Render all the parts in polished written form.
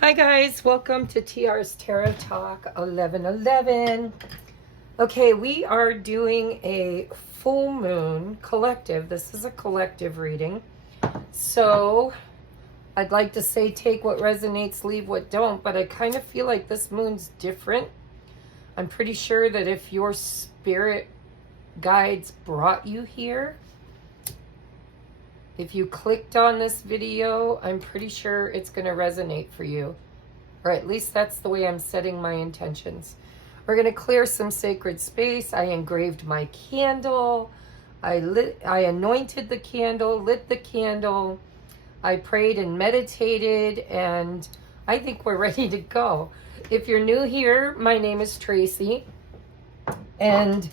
Hi guys, welcome to TR's Tarot Talk 1111. Okay, we are doing a full moon collective. This is a collective reading. So I'd like to say take what resonates, leave what don't, but I kind of feel like this moon's different. I'm pretty sure that if your spirit guides brought you here, if you clicked on this video, I'm pretty sure it's going to resonate for you. Or at least that's the way I'm setting my intentions. We're going to clear some sacred space. I engraved my candle. I anointed the candle, lit the candle. I prayed and meditated, and I think we're ready to go. If you're new here, my name is Tracie, and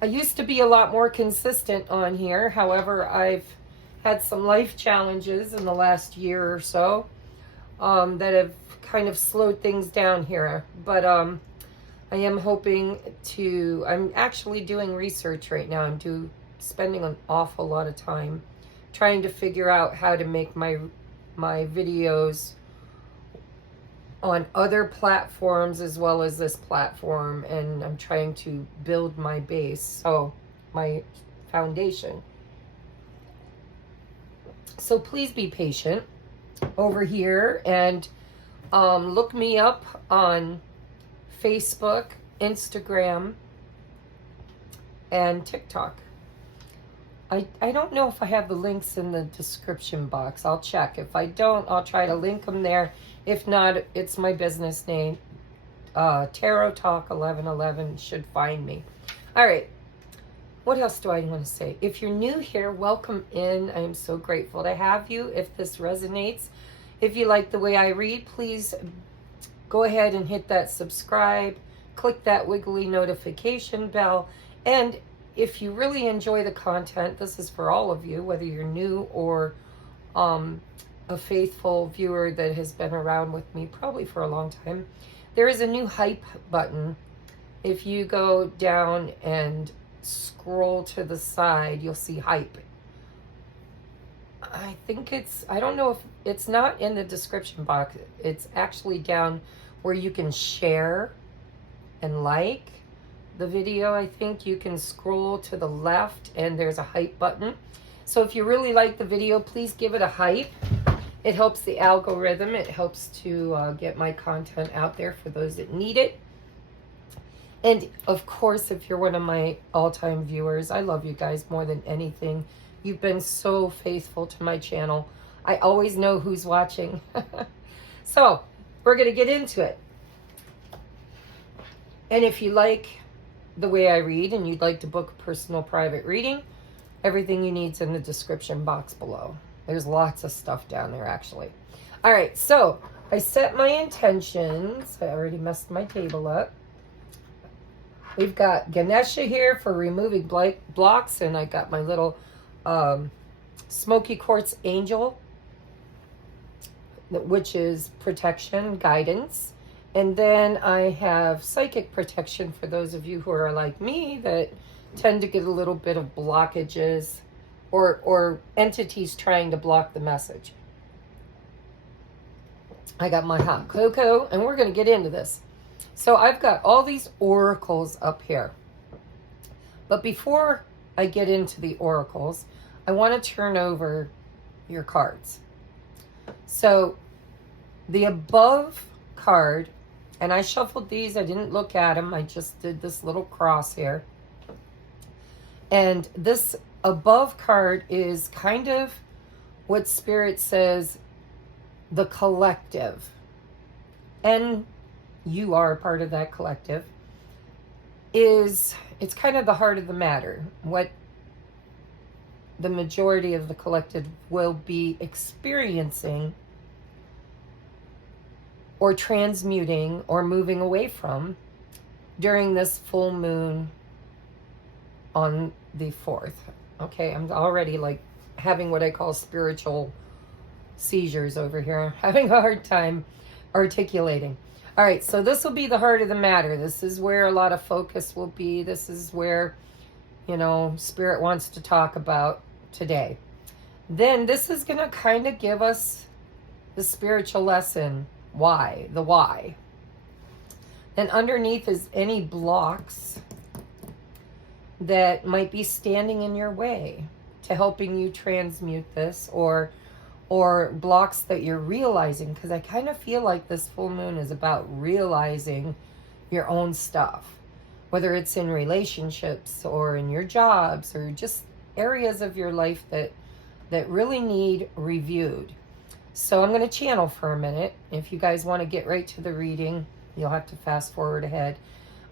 I used to be a lot more consistent on here. However, I've had some life challenges in the last year or so that have kind of slowed things down here. But I am hoping to, I'm actually doing research right now. I'm spending an awful lot of time trying to figure out how to make my videos on other platforms as well as this platform, and I'm trying to build my base, so my foundation. So please be patient over here and look me up on Facebook, Instagram, and TikTok. I don't know if I have the links in the description box. I'll check. If I don't, I'll try to link them there. If not, it's my business name. Tarot Talk 1111 should find me. All right. What else do I want to say? If you're new here, welcome in. I am so grateful to have you. If this resonates, if you like the way I read, please go ahead and hit that subscribe, click that wiggly notification bell. And if you really enjoy the content, this is for all of you, whether you're new or a faithful viewer that has been around with me probably for a long time. There is a new hype button. If you go down and scroll to the side, you'll see hype. I think I don't know if it's not in the description box. It's actually down where you can share and like the video. I think you can scroll to the left and there's a hype button. So if you really like the video, please give it a hype. It helps the algorithm. It helps to get my content out there for those that need it. And of course, if you're one of my all-time viewers, I love you guys more than anything. You've been so faithful to my channel. I always know who's watching. So we're going to get into it. And if you like the way I read and you'd like to book a personal private reading, everything you need is in the description box below. There's lots of stuff down there, actually. All right, so I set my intentions. I already messed my table up. We've got Ganesha here for removing blocks, and I got my little smoky quartz angel, which is protection, guidance. And then I have psychic protection for those of you who are like me that tend to get a little bit of blockages or entities trying to block the message. I got my hot cocoa, and we're going to get into this. So I've got all these oracles up here. But before I get into the oracles, I want to turn over your cards. So the above card, and I shuffled these. I didn't look at them. I just did this little cross here. And this above card is kind of what Spirit says, the collective. And you are a part of that collective. It's kind of the heart of the matter. What the majority of the collective will be experiencing or transmuting or moving away from during this full moon on the 4th. Okay, I'm already like having what I call spiritual seizures over here. Having a hard time articulating. All right, so this will be the heart of the matter. This is where a lot of focus will be. This is where, Spirit wants to talk about today. Then this is going to kind of give us the spiritual lesson Why? The why. And underneath is any blocks that might be standing in your way to helping you transmute this, or blocks that you're realizing, because I kind of feel like this full moon is about realizing your own stuff, whether it's in relationships or in your jobs or just areas of your life that really need reviewed. So I'm going to channel for a minute. If you guys want to get right to the reading, you'll have to fast forward ahead.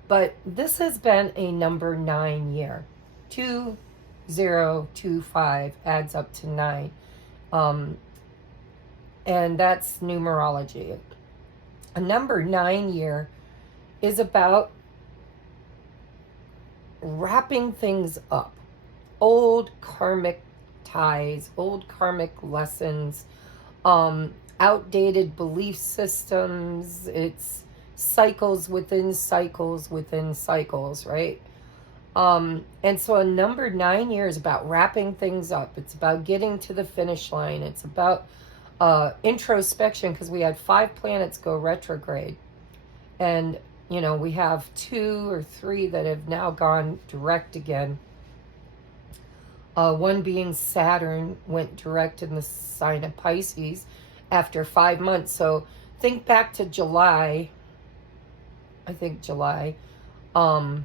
But this has been a number 9 year. 2025 adds up to 9. And that's numerology. A number 9 year is about wrapping things up. Old karmic ties, old karmic lessons, outdated belief systems. It's cycles within cycles within cycles, right? And so a number 9 year is about wrapping things up. It's about getting to the finish line. It's about introspection, because we had 5 planets go retrograde. And, you know, we have 2 or 3 that have now gone direct again. One being Saturn went direct in the sign of Pisces after 5 months. So think back to July. I think July. I'm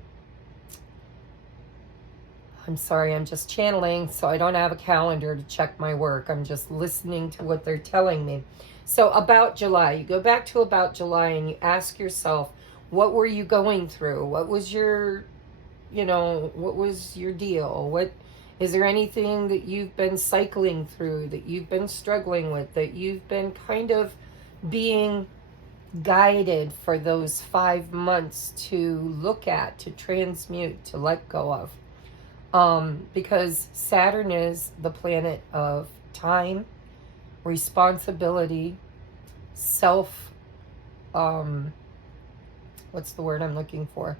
sorry, I'm just channeling, so I don't have a calendar to check my work. I'm just listening to what they're telling me. So about July, you go back to about July and you ask yourself, what were you going through? What was your, what was your deal? Is there anything that you've been cycling through, that you've been struggling with, that you've been kind of being guided for those 5 months to look at, to transmute, to let go of? Because Saturn is the planet of time, responsibility, self, what's the word I'm looking for?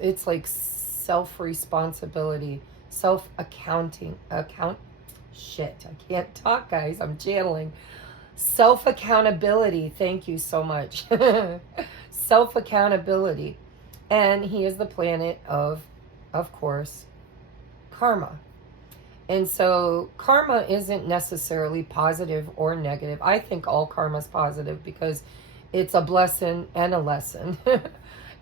It's like self-responsibility, self-accounting, shit, I can't talk, guys, I'm channeling. Self-accountability, thank you so much. Self-accountability. And he is the planet of course, karma. And so karma isn't necessarily positive or negative. I think all karma is positive because it's a blessing and a lesson.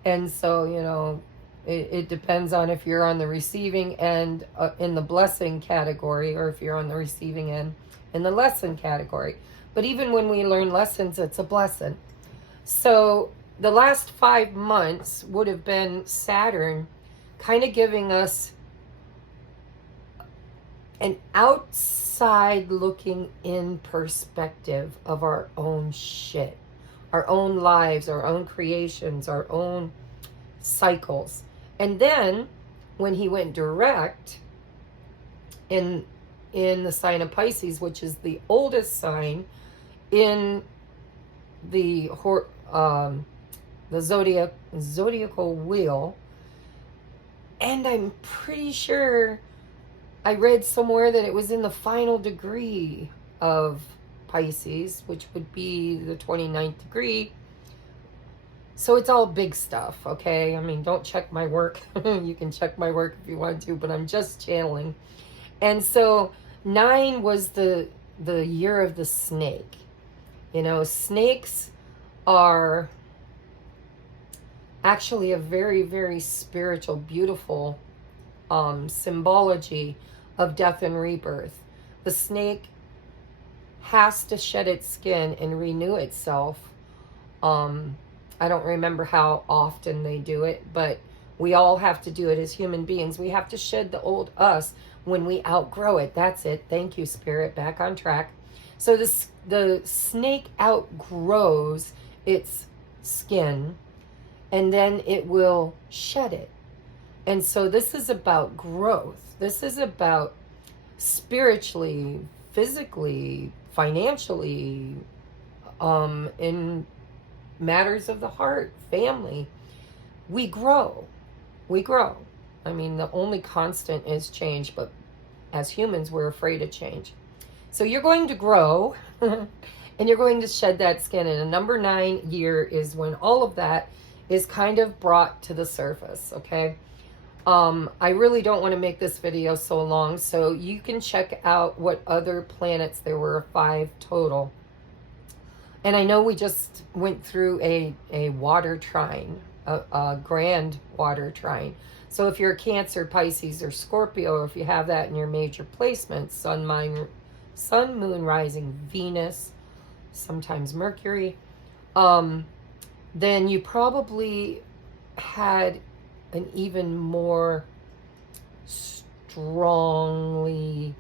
And so, it depends on if you're on the receiving end in the blessing category, or if you're on the receiving end in the lesson category. But even when we learn lessons, it's a blessing. So the last 5 months would have been Saturn kind of giving us an outside looking in perspective of our own shit, our own lives, our own creations, our own cycles. And then when he went direct in the sign of Pisces, which is the oldest sign in the zodiacal wheel, and I'm pretty sure I read somewhere that it was in the final degree of Pisces, which would be the 29th degree. So it's all big stuff, okay? I mean, don't check my work. You can check my work if you want to, but I'm just channeling. And so 9 was the year of the snake. Snakes are actually a very, very spiritual, beautiful symbology of death and rebirth. The snake has to shed its skin and renew itself. I don't remember how often they do it, but we all have to do it as human beings. We have to shed the old us when we outgrow it. That's it. Thank you, Spirit. Back on track. So the snake outgrows its skin, and then it will shed it. And so this is about growth. This is about spiritually, physically, financially, in matters of the heart, family. We grow. I mean, the only constant is change, but as humans, we're afraid of change. So you're going to grow and you're going to shed that skin. And a number 9 year is when all of that is kind of brought to the surface, okay? I really don't want to make this video so long, so you can check out what other planets, there were 5 total. And I know we just went through a water trine, a grand water trine. So if you're a Cancer, Pisces, or Scorpio, or if you have that in your major placements, Sun, Moon, Rising, Venus, sometimes Mercury, then you probably had an even more strongly,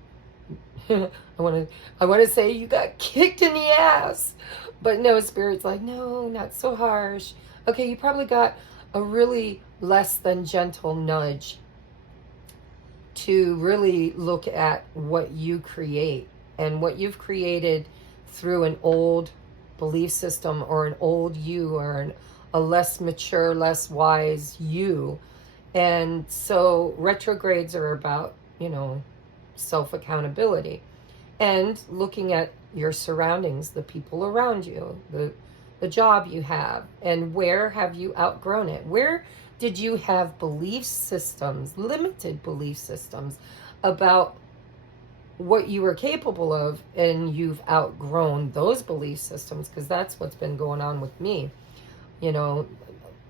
I want to say you got kicked in the ass, but no, Spirit's like, no, not so harsh. Okay, you probably got a really less than gentle nudge to really look at what you create and what you've created through an old belief system or an old you or a less mature, less wise you. And so retrogrades are about, you know, self-accountability and looking at your surroundings, the people around you, the job you have, and where have you outgrown it? Where did you have belief systems, limited belief systems about what you were capable of, and you've outgrown those belief systems? Because that's what's been going on with me. You know,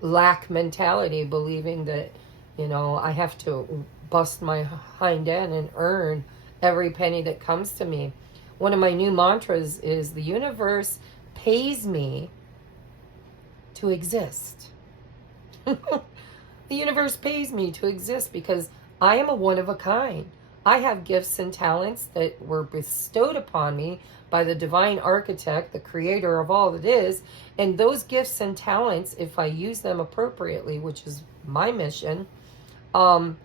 lack mentality, believing that, you know, I have to bust my hind end and earn every penny that comes to me. One of my new mantras is the universe pays me to exist. The universe pays me to exist because I am a one of a kind. I have gifts and talents that were bestowed upon me by the divine architect, the creator of all that is. And those gifts and talents, if I use them appropriately, which is my mission, the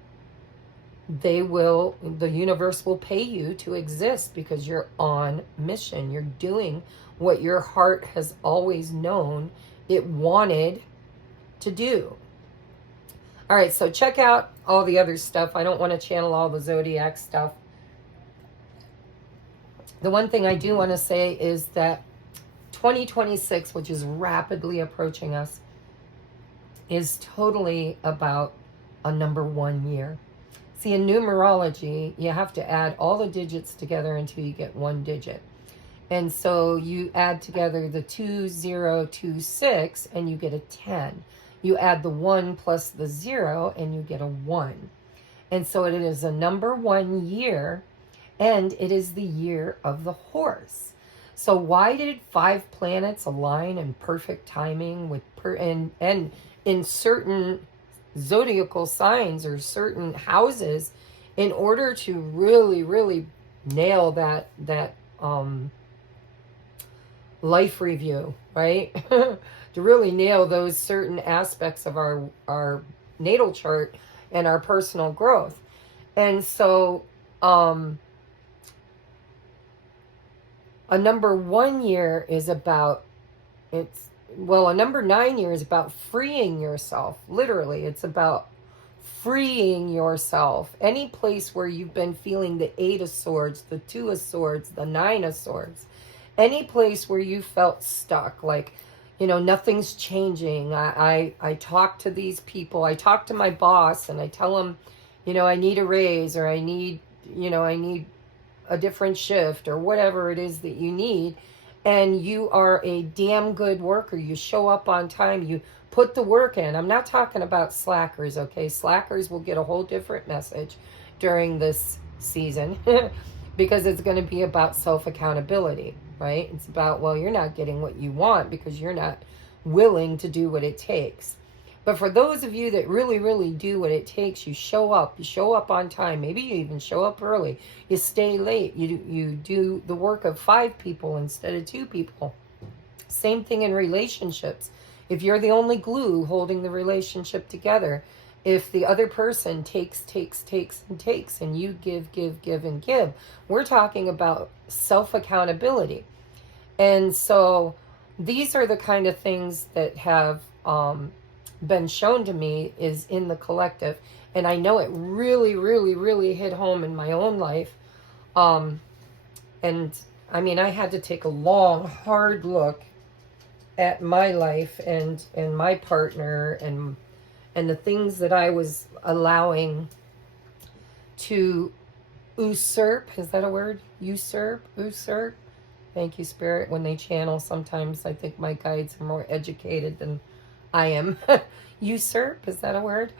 universe will pay you to exist because you're on mission. You're doing what your heart has always known it wanted to do. All right, so check out all the other stuff. I don't want to channel all the zodiac stuff. The one thing I do want to say is that 2026, which is rapidly approaching us, is totally about a number 1 year. See, in numerology, you have to add all the digits together until you get 1 digit. And so you add together the 2026 and you get a 10. You add the 1 plus the 0 and you get a 1. And so it is a number 1 year, and it is the year of the horse. So why did 5 planets align in perfect timing with and in certain zodiacal signs or certain houses in order to really, really nail that life review, right? To really nail those certain aspects of our natal chart and our personal growth. And so a number 1 year is about, a number 9 year is about freeing yourself. Literally, it's about freeing yourself. Any place where you've been feeling the 8 of Swords, the 2 of Swords, the 9 of Swords, any place where you felt stuck, like, you know, nothing's changing. I talk to these people. I talk to my boss and I tell him, you know, I need a raise, or I need a different shift, or whatever it is that you need. And you are a damn good worker. You show up on time. You put the work in. I'm not talking about slackers, okay? Slackers will get a whole different message during this season because it's going to be about self-accountability, right? It's about, well, you're not getting what you want because you're not willing to do what it takes. But for those of you that really, really do what it takes, you show up on time. Maybe you even show up early. You stay late. You do the work of 5 people instead of 2 people. Same thing in relationships. If you're the only glue holding the relationship together, if the other person takes, and you give, and give, we're talking about self-accountability. And so these are the kind of things that have been shown to me is in the collective. And I know it really, really, really hit home in my own life. And I mean, I had to take a long, hard look at my life and my partner and the things that I was allowing to usurp. Is that a word? Usurp? Thank you, Spirit. When they channel, sometimes I think my guides are more educated than I am. Usurp, is that a word?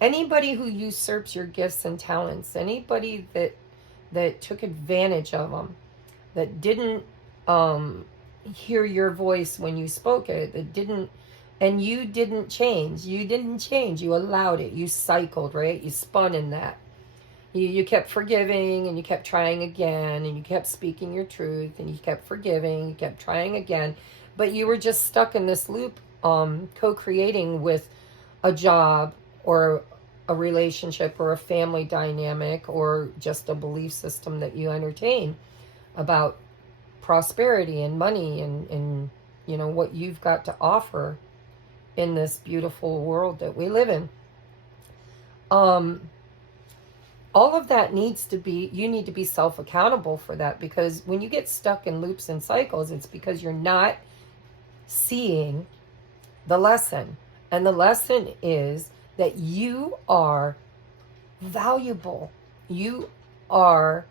Anybody who usurps your gifts and talents, anybody that took advantage of them, that didn't hear your voice when you spoke it, that didn't, and you didn't change. You didn't change. You allowed it. You cycled, right? You spun in that. You kept forgiving, and you kept trying again, and you kept speaking your truth, and you kept forgiving, you kept trying again, but you were just stuck in this loop, co-creating with a job or a relationship or a family dynamic or just a belief system that you entertain about prosperity and money and you know what you've got to offer in this beautiful world that we live in. All of that needs to be, you need to be self-accountable for that, because when you get stuck in loops and cycles, it's because you're not seeing the lesson. And the lesson is that you are valuable. You are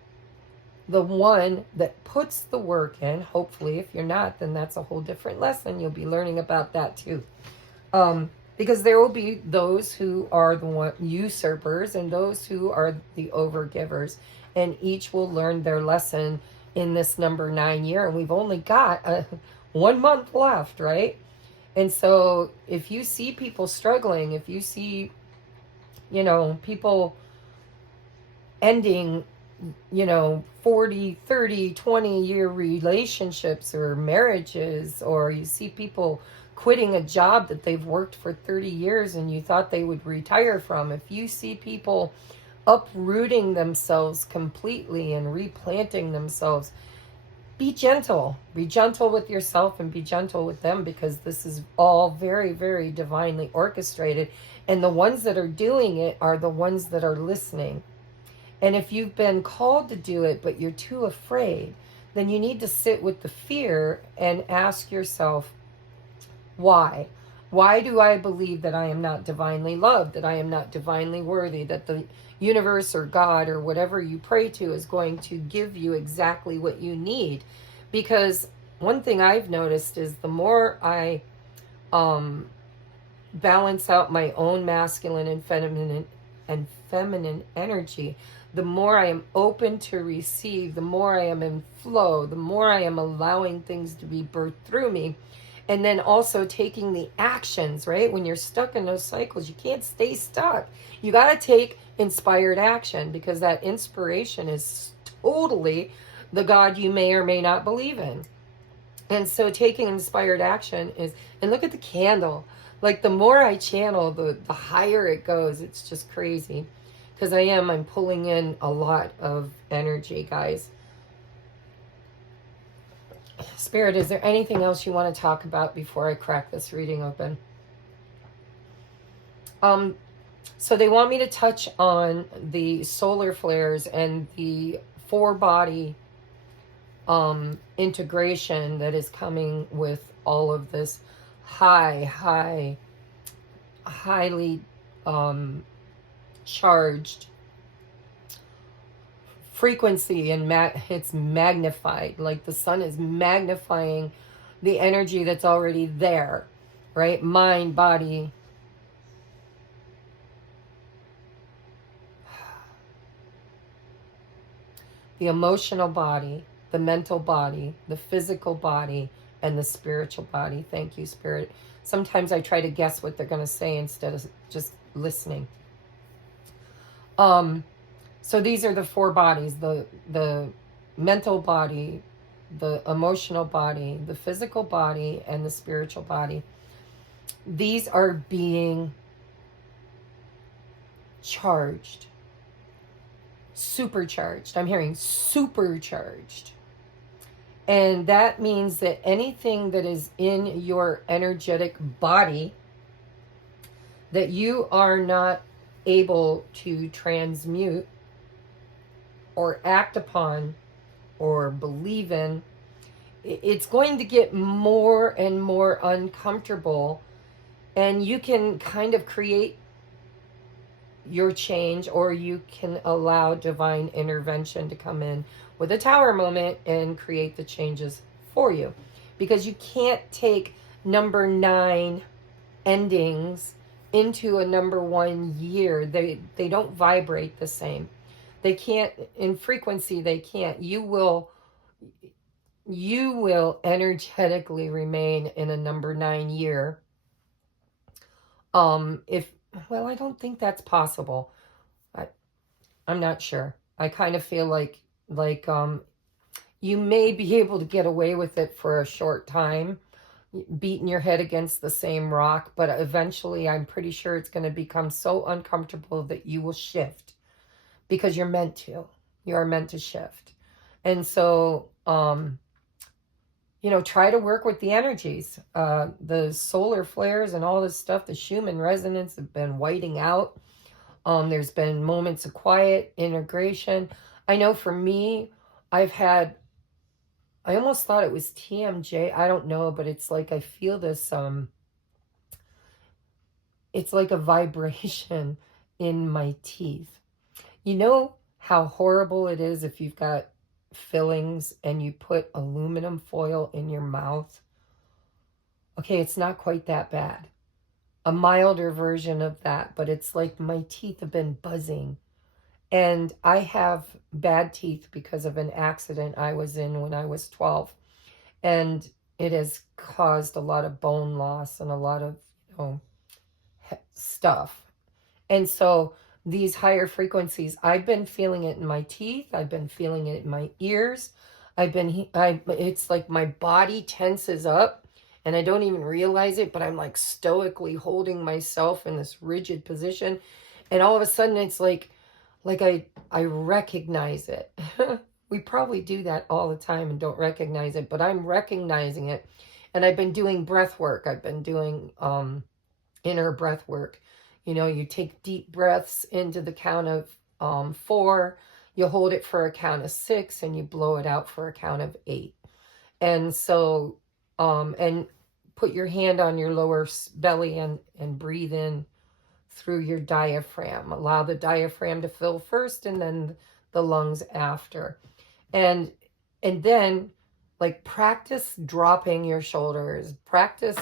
the one that puts the work in. Hopefully, if you're not, then that's a whole different lesson. You'll be learning about that too. Because there will be those who are the one usurpers and those who are the overgivers, and each will learn their lesson in this number 9 year. And we've only got 1 month left, right? And so if you see people struggling, if you see, you know, people ending, you know, 40, 30, 20-year relationships or marriages, or you see people quitting a job that they've worked for 30 years and you thought they would retire from, if you see people uprooting themselves completely and replanting themselves, be gentle. Be gentle with yourself and be gentle with them, because this is all very, very divinely orchestrated. And the ones that are doing it are the ones that are listening. And if you've been called to do it, but you're too afraid, then you need to sit with the fear and ask yourself, why? Why do I believe that I am not divinely loved, that I am not divinely worthy, that the universe or God or whatever you pray to is going to give you exactly what you need? Because one thing I've noticed is the more I balance out my own masculine and feminine energy, the more I am open to receive, the more I am in flow, the more I am allowing things to be birthed through me. And then also taking the actions, right? When you're stuck in those cycles, you can't stay stuck. You got to take inspired action, because that inspiration is totally the God you may or may not believe in. And so taking inspired action is, and look at the candle. Like the more I channel, the higher it goes. It's just crazy. Because I'm pulling in a lot of energy, guys. Spirit, is there anything else you want to talk about before I crack this reading open? So they want me to touch on the solar flares and the 4-body integration that is coming with all of this highly charged frequency, and it's magnified, like the sun is magnifying the energy that's already there, right? Mind, body, the emotional body, the mental body, the physical body, and the spiritual body. Thank you, Spirit. Sometimes I try to guess what they're going to say instead of just listening. So these are the 4 bodies, the mental body, the emotional body, the physical body, and the spiritual body. These are being charged, supercharged. I'm hearing supercharged. And that means that anything that is in your energetic body that you are not able to transmute or act upon or believe in, it's going to get more and more uncomfortable, and you can kind of create your change, or you can allow divine intervention to come in with a tower moment and create the changes for you, because you can't take number 9 endings into a number 1 year. They don't vibrate the same. They can't, in frequency, they can't. You will energetically remain in a number 9 year. If, well, I don't think that's possible. I'm not sure. I kind of feel like you may be able to get away with it for a short time, beating your head against the same rock, but eventually I'm pretty sure it's going to become so uncomfortable that you will shift, because you're meant to. You are meant to shift. And so, try to work with the energies. The solar flares and all this stuff, the Schumann resonance have been whiting out. There's been moments of quiet, integration. I know for me, I almost thought it was TMJ. I don't know, but it's like I feel this, it's like a vibration in my teeth. You know how horrible it is if you've got fillings and you put aluminum foil in your mouth? Okay, it's not quite that bad. A milder version of that, but it's like my teeth have been buzzing. And I have bad teeth because of an accident I was in when I was 12. And it has caused a lot of bone loss and a lot of, stuff. And so these higher frequencies, I've been feeling it in my teeth. I've been feeling it in my ears. It's like my body tenses up and I don't even realize it, but I'm like stoically holding myself in this rigid position. And all of a sudden it's like I recognize it. We probably do that all the time and don't recognize it, but I'm recognizing it. And I've been doing breath work. I've been doing inner breath work. You take deep breaths into the count of 4, you hold it for a count of 6, and you blow it out for a count of 8. And so, and put your hand on your lower belly and breathe in through your diaphragm. Allow the diaphragm to fill first and then the lungs after. And then, like, practice dropping your shoulders. Practice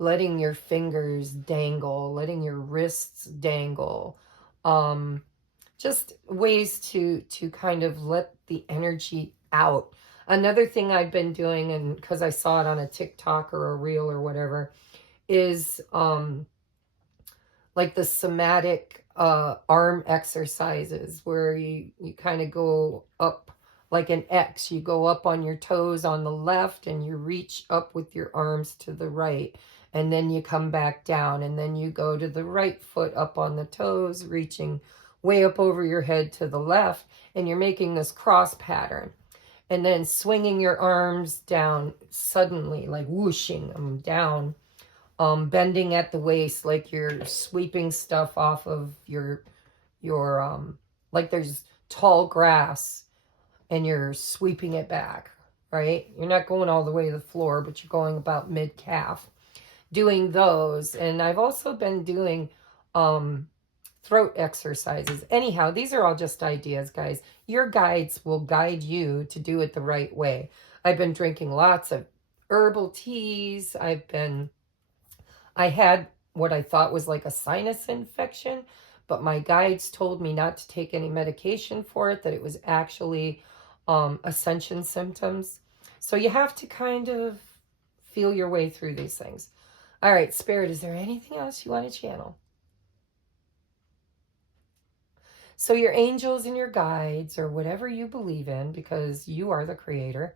letting your fingers dangle, letting your wrists dangle. Just ways to kind of let the energy out. Another thing I've been doing, and because I saw it on a TikTok or a reel or whatever, is like the somatic arm exercises, where you kind of go up like an X. You go up on your toes on the left and you reach up with your arms to the right. And then you come back down, and then you go to the right foot up on the toes, reaching way up over your head to the left, and you're making this cross pattern. And then swinging your arms down suddenly, like whooshing them down, bending at the waist, like you're sweeping stuff off of your like there's tall grass and you're sweeping it back, right? You're not going all the way to the floor, but you're going about mid-calf. Doing those. And I've also been doing throat exercises. Anyhow, these are all just ideas, guys. Your guides will guide you to do it the right way. I've been drinking lots of herbal teas. I had what I thought was like a sinus infection, but my guides told me not to take any medication for it, that it was actually Ascension symptoms. So you have to kind of feel your way through these things. All right, Spirit, is there anything else you want to channel? So your angels and your guides, or whatever you believe in, because you are the creator.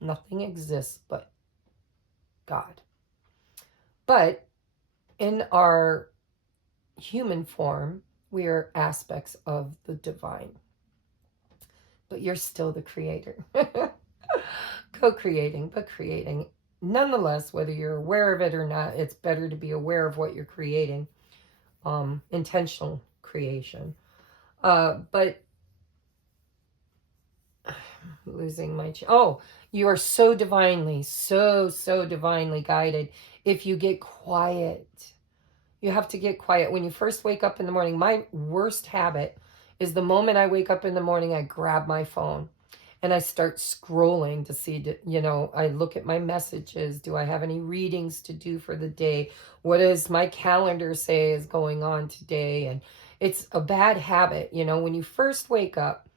Nothing exists but God. But in our human form, we are aspects of the divine. But you're still the creator. Co-creating, but creating. Nonetheless, whether you're aware of it or not, it's better to be aware of what you're creating. Intentional creation. But losing my oh, you are so divinely, so divinely guided if you get quiet. You have to get quiet when you first wake up in the morning. My worst habit is the moment I wake up in the morning, I grab my phone and I start scrolling to see, you know, I look at my messages. Do I have any readings to do for the day? What does my calendar say is going on today? And it's a bad habit. You know, when you first wake up,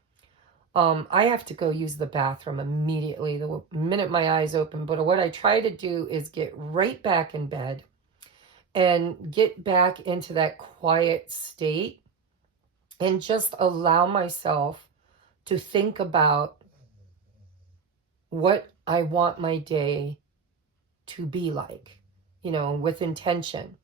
I have to go use the bathroom immediately the minute my eyes open. But what I try to do is get right back in bed and get back into that quiet state and just allow myself to think about what I want my day to be like, you know, with intention.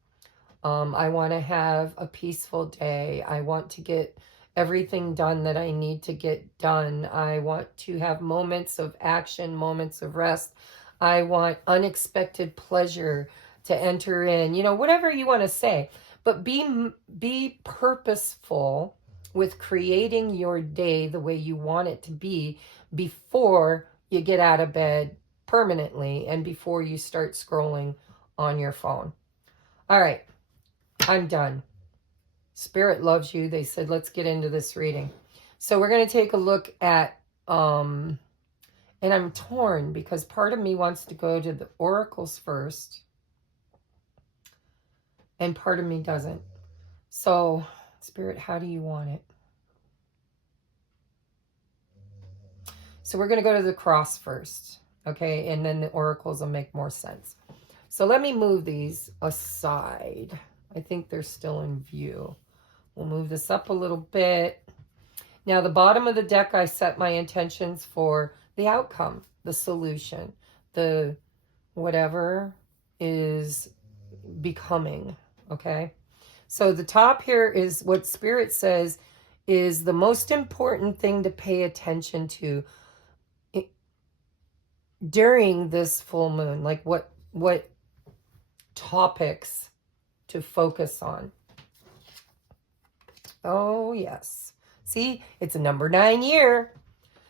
I want to have a peaceful day. I want to get everything done that I need to get done. I want to have moments of action, moments of rest. I want unexpected pleasure to enter in, you know, whatever you want to say. But be purposeful with creating your day the way you want it to be before you get out of bed permanently and before you start scrolling on your phone. All right, I'm done. Spirit loves you. They said, let's get into this reading. So we're going to take a look at, and I'm torn because part of me wants to go to the oracles first and part of me doesn't. So, Spirit, how do you want it? So we're going to go to the cross first, okay? And then the oracles will make more sense. So let me move these aside. I think they're still in view. We'll move this up a little bit. Now, the bottom of the deck, I set my intentions for the outcome, the solution, the whatever is becoming, okay? So the top here is what Spirit says is the most important thing to pay attention to during this full moon. Like what topics to focus on. Oh, yes. See, it's a number 9 year.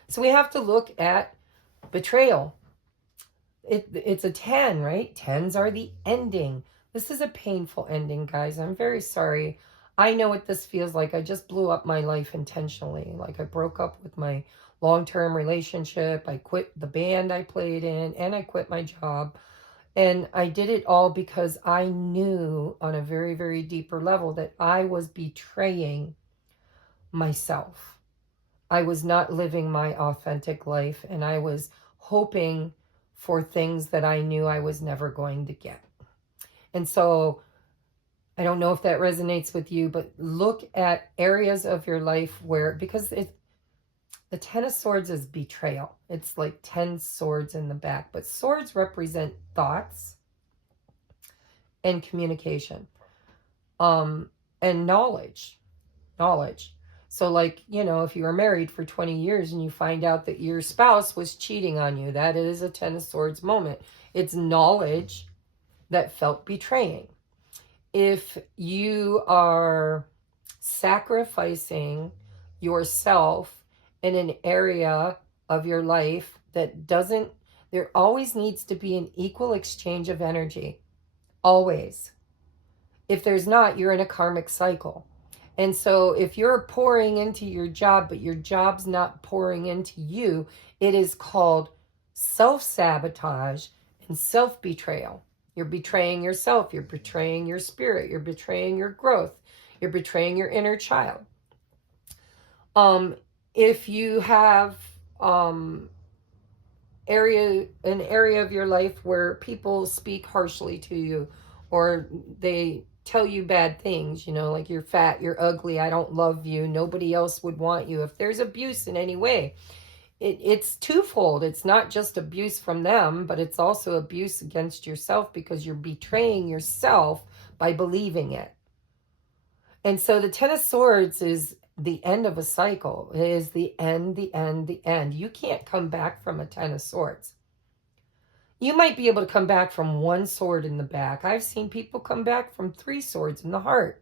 So we have to look at betrayal. It's a 10, right? 10s are the ending. This is a painful ending, guys. I'm very sorry. I know what this feels like. I just blew up my life intentionally. Like I broke up with my long-term relationship. I quit the band I played in, and I quit my job. And I did it all because I knew on a very, very deeper level that I was betraying myself. I was not living my authentic life, and I was hoping for things that I knew I was never going to get. And so I don't know if that resonates with you, but look at areas of your life where, because the 10 of Swords is betrayal. It's like 10 swords in the back, but swords represent thoughts and communication, and knowledge. So like, you know, if you were married for 20 years and you find out that your spouse was cheating on you, that is a 10 of Swords moment. It's knowledge that felt betraying. If you are sacrificing yourself in an area of your life that doesn't, there always needs to be an equal exchange of energy. Always. If there's not, you're in a karmic cycle. And so if you're pouring into your job, but your job's not pouring into you, it is called self-sabotage and self-betrayal. You're betraying yourself. You're betraying your spirit. You're betraying your growth. You're betraying your inner child. If you have an area of your life where people speak harshly to you, or they tell you bad things, you know, like you're fat, you're ugly, I don't love you, nobody else would want you. If there's abuse in any way, it's twofold. It's not just abuse from them, but it's also abuse against yourself because you're betraying yourself by believing it. And so the 10 of Swords is the end of a cycle. It is the end, the end, the end. You can't come back from a 10 of Swords. You might be able to come back from 1 sword in the back. I've seen people come back from 3 swords in the heart.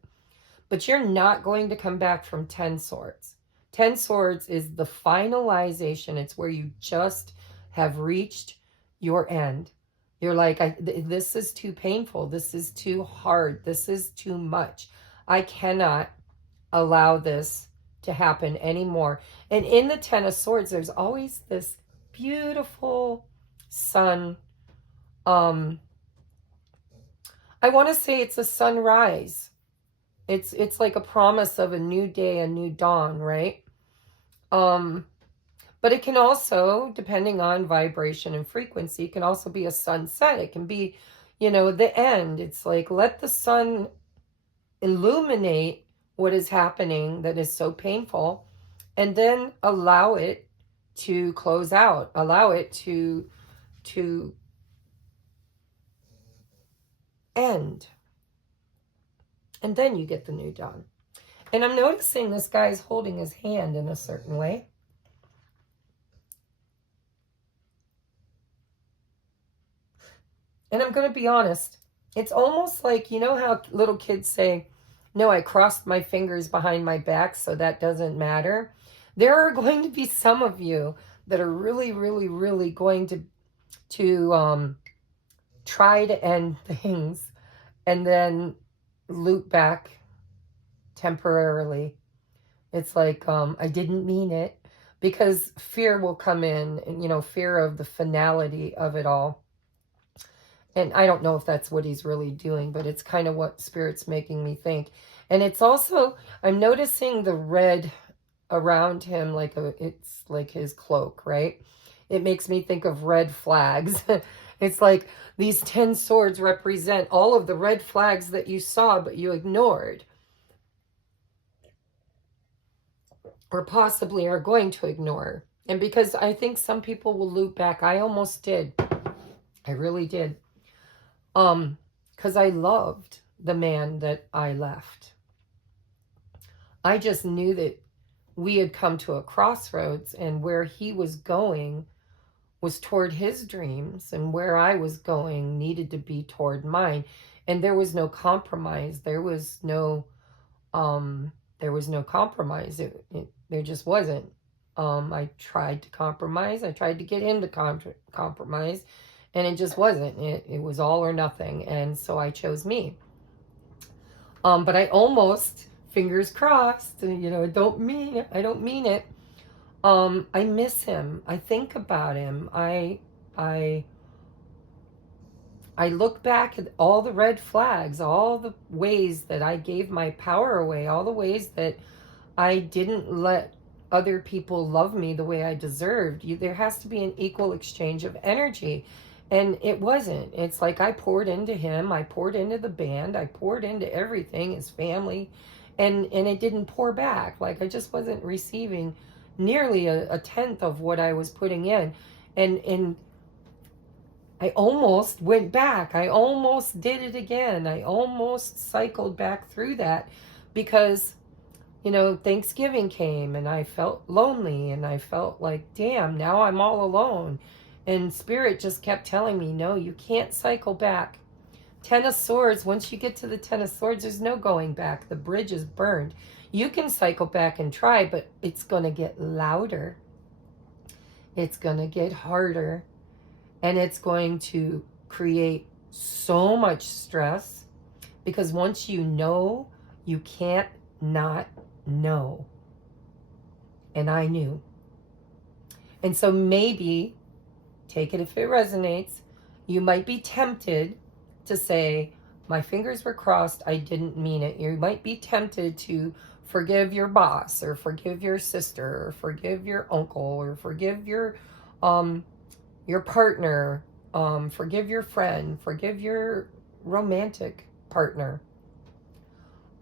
But you're not going to come back from 10 swords. 10 swords is the finalization. It's where you just have reached your end. You're like, this is too painful. This is too hard. This is too much. I cannot allow this to happen anymore. And in the 10 of swords, there's always this beautiful sun. I want to say it's a sunrise. It's like a promise of a new day, a new dawn, right? But it can also, depending on vibration and frequency, it can also be a sunset. It can be, you know, the end. It's like, let the sun illuminate what is happening that is so painful, and then allow it to close out. Allow it to end. And then you get the new dawn. And I'm noticing this guy's holding his hand in a certain way. And I'm going to be honest. It's almost like, you know how little kids say, no, I crossed my fingers behind my back, so that doesn't matter. There are going to be some of you that are really, really, really going to try to end things and then loop back temporarily. It's like, I didn't mean it, because fear will come in, and, you know, fear of the finality of it all. And I don't know if that's what he's really doing, but it's kind of what Spirit's making me think. And it's also, I'm noticing the red around him, like it's like his cloak, right? It makes me think of red flags. It's like these 10 swords represent all of the red flags that you saw, but you ignored. Or possibly are going to ignore. And because I think some people will loop back. I almost did. I really did. Because I loved the man that I left. I just knew that we had come to a crossroads, and where he was going was toward his dreams, and where I was going needed to be toward mine. And there was no compromise. There was no compromise. There just wasn't. I tried to compromise. I tried to get him to compromise. And it just wasn't. It was all or nothing. And so I chose me. But I almost, fingers crossed, you know, I don't mean it. I miss him. I think about him. I look back at all the red flags, all the ways that I gave my power away, all the ways that I didn't let other people love me the way I deserved. There has to be an equal exchange of energy. And it wasn't. It's like I poured into him. I poured into the band. I poured into everything, his family. And it didn't pour back. Like I just wasn't receiving nearly a tenth of what I was putting in. And I almost went back. I almost did it again. I almost cycled back through that because, you know, Thanksgiving came and I felt lonely and I felt like, damn, now I'm all alone. And Spirit just kept telling me, no, you can't cycle back. 10 of Swords, once you get to the 10 of Swords, there's no going back. The bridge is burned. You can cycle back and try, but it's going to get louder. It's going to get harder. And it's going to create so much stress. Because once you know, you can't not know. And I knew. And so maybe, take it if it resonates, you might be tempted to say, my fingers were crossed, I didn't mean it. You might be tempted to forgive your boss, or forgive your sister, or forgive your uncle, or forgive your partner, forgive your friend, forgive your romantic partner.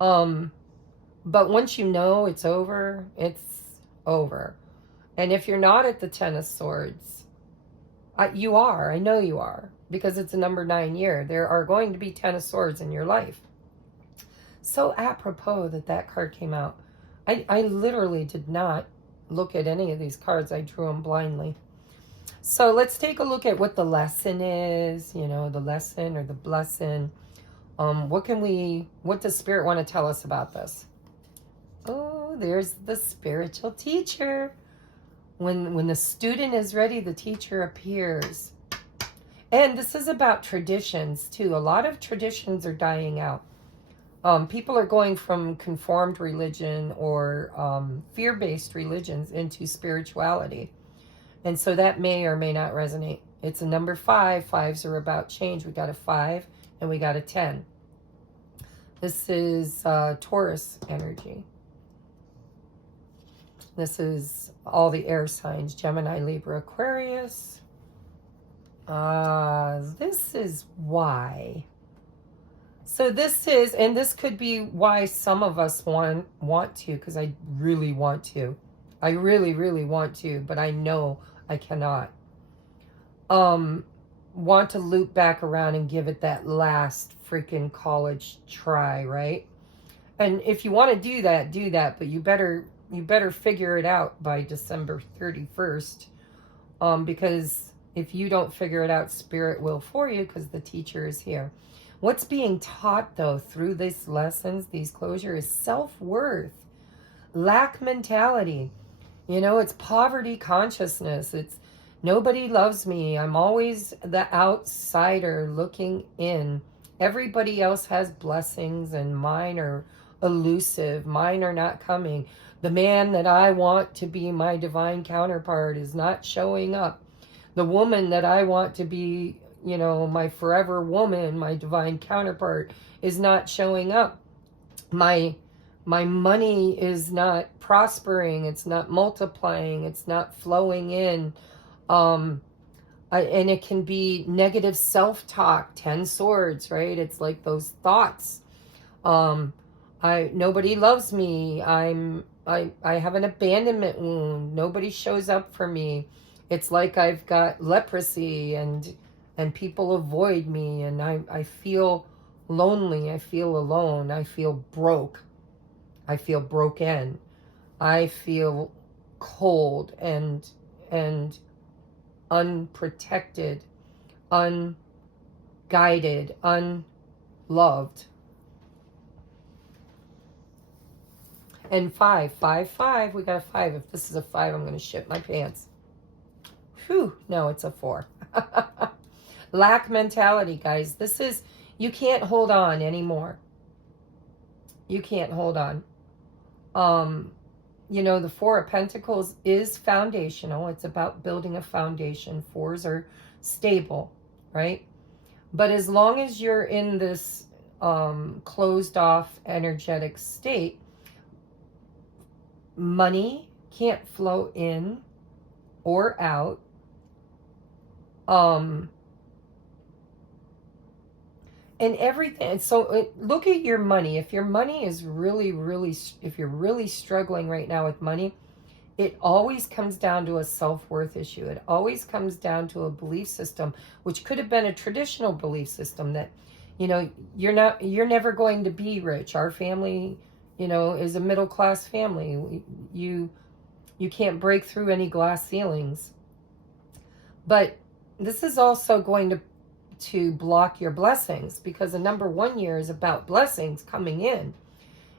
But once you know it's over, it's over. And if you're not at the 10 of Swords, you are. I know you are. Because it's a number 9 year. There are going to be 10 of Swords in your life. So apropos that card came out. I literally did not look at any of these cards. I drew them blindly. So let's take a look at what the lesson is. You know, the lesson or the blessing. What does Spirit want to tell us about this? Oh, there's the spiritual teacher. When the student is ready, the teacher appears. And this is about traditions too. A lot of traditions are dying out. People are going from conformed religion or fear-based religions into spirituality. And so that may or may not resonate. It's a number 5. 5s are about change. We got a 5 and we got a 10. This is Taurus energy. This is all the air signs. Gemini, Libra, Aquarius. This is why. So this is, and this could be why some of us want to, because I really want to. I really, really want to, but I know I cannot. Want to loop back around and give it that last freaking college try, right? And if you want to do that, but you better figure it out by December 31st. Because if you don't figure it out, Spirit will for you, because the teacher is here. What's being taught, though, through these lessons, these closures, is self-worth, lack mentality. You know, it's poverty consciousness. It's nobody loves me. I'm always the outsider looking in. Everybody else has blessings and mine are elusive. Mine are not coming. The man that I want to be my divine counterpart is not showing up. The woman that I want to be, you know, my forever woman, my divine counterpart, is not showing up. My money is not prospering. It's not multiplying. It's not flowing in. And it can be negative self-talk, 10 swords, right? It's like those thoughts. Nobody loves me. I have an abandonment wound. Nobody shows up for me. It's like I've got leprosy and people avoid me, and I feel lonely. I feel alone. I feel broke. I feel broken. I feel cold and unprotected, unguided, unloved. And 5, 5, 5. We got a 5. If this is a 5, I'm going to shit my pants. Whew. No, it's a 4. Lack mentality, guys. This is, you can't hold on anymore. You can't hold on. You know, the 4 of Pentacles is foundational. It's about building a foundation. 4s are stable, right? But as long as you're in this closed off energetic state, money can't flow in or out. And everything. So look at your money. If your money is really, if you're really struggling right now with money, it always comes down to a self-worth issue. It always comes down to a belief system, which could have been a traditional belief system that, you know, you're never going to be rich. Our family, you know, is a middle-class family. You can't break through any glass ceilings. But this is also going to block your blessings, because the number 1 year is about blessings coming in.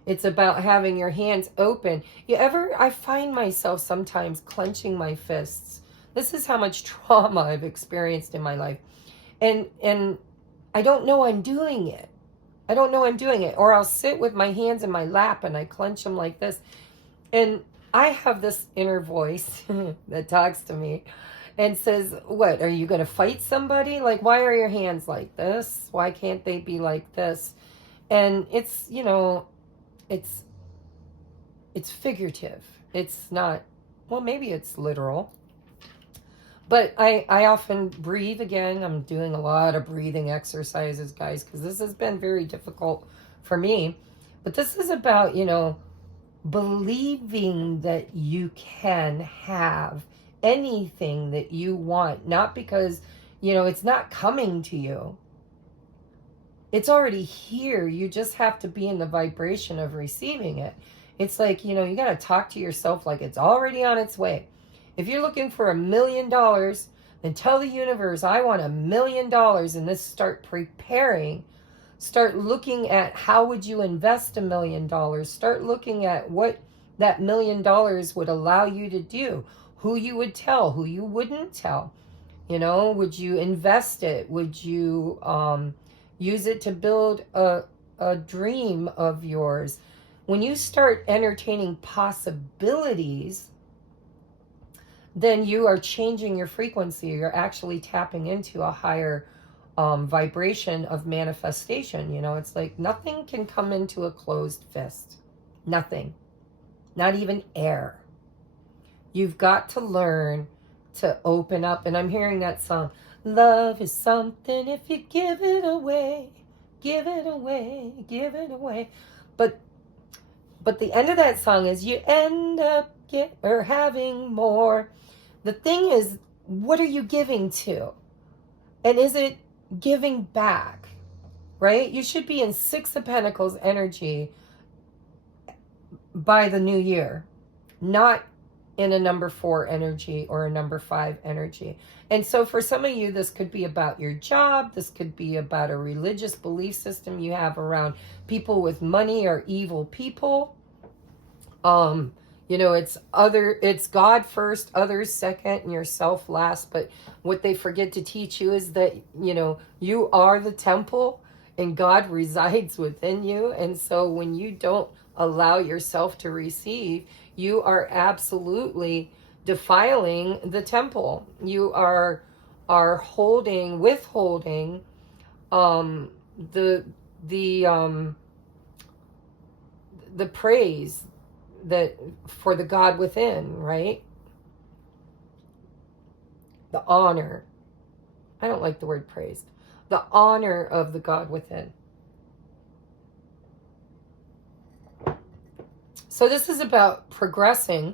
It's about having your hands open. I find myself sometimes clenching my fists. This is how much trauma I've experienced in my life. And I don't know I'm doing it. I don't know I'm doing it. Or I'll sit with my hands in my lap and I clench them like this. And I have this inner voice that talks to me and says, what, are you going to fight somebody? Like, why are your hands like this? Why can't they be like this? And it's, you know, it's figurative. It's not, well, maybe it's literal. But I often breathe again. I'm doing a lot of breathing exercises, guys, because this has been very difficult for me. But this is about, you know, believing that you can have anything that you want, not because, you know, it's not coming to you. It's already here. You just have to be in the vibration of receiving it. It's like, you know, you got to talk to yourself like it's already on its way. If you're looking for $1 million, then tell the universe, I want $1 million, and this start preparing Start looking at how would you invest $1 million. Start looking at what that $1 million would allow you to do. Who you would tell, who you wouldn't tell. You know, would you invest it? Would you use it to build a dream of yours? When you start entertaining possibilities, then you are changing your frequency. You're actually tapping into a higher vibration of manifestation. You know, it's like nothing can come into a closed fist. Nothing. Not even air. You've got to learn to open up. And I'm hearing that song. Love is something if you give it away. Give it away. Give it away. But the end of that song is you end up having more. The thing is, what are you giving to? And is it giving back? Right? You should be in Six of Pentacles energy by the new year. Not in a number 4 energy or a number 5 energy. And so for some of you, this could be about your job. This could be about a religious belief system you have around people with money or evil people. You know, it's God first, others second, and yourself last. But what they forget to teach you is that, you know, you are the temple and God resides within you. And so when you don't allow yourself to receive, you are absolutely defiling the temple. You are withholding the praise that for the God within, right? The honor. I don't like the word praised. The honor of the God within. So this is about progressing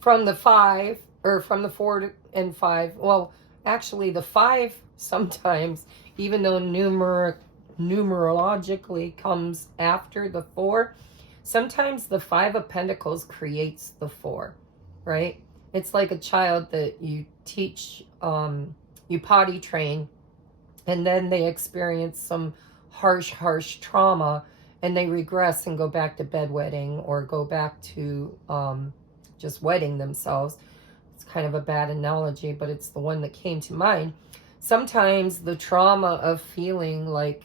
from the 5, or from the 4 and 5. Well, actually the 5 sometimes, even though numerologically comes after the 4, sometimes the 5 of Pentacles creates the 4, right? It's like a child that you teach, you potty train, and then they experience some harsh trauma, and they regress and go back to bedwetting or go back to just wetting themselves. It's kind of a bad analogy, but it's the one that came to mind. Sometimes the trauma of feeling like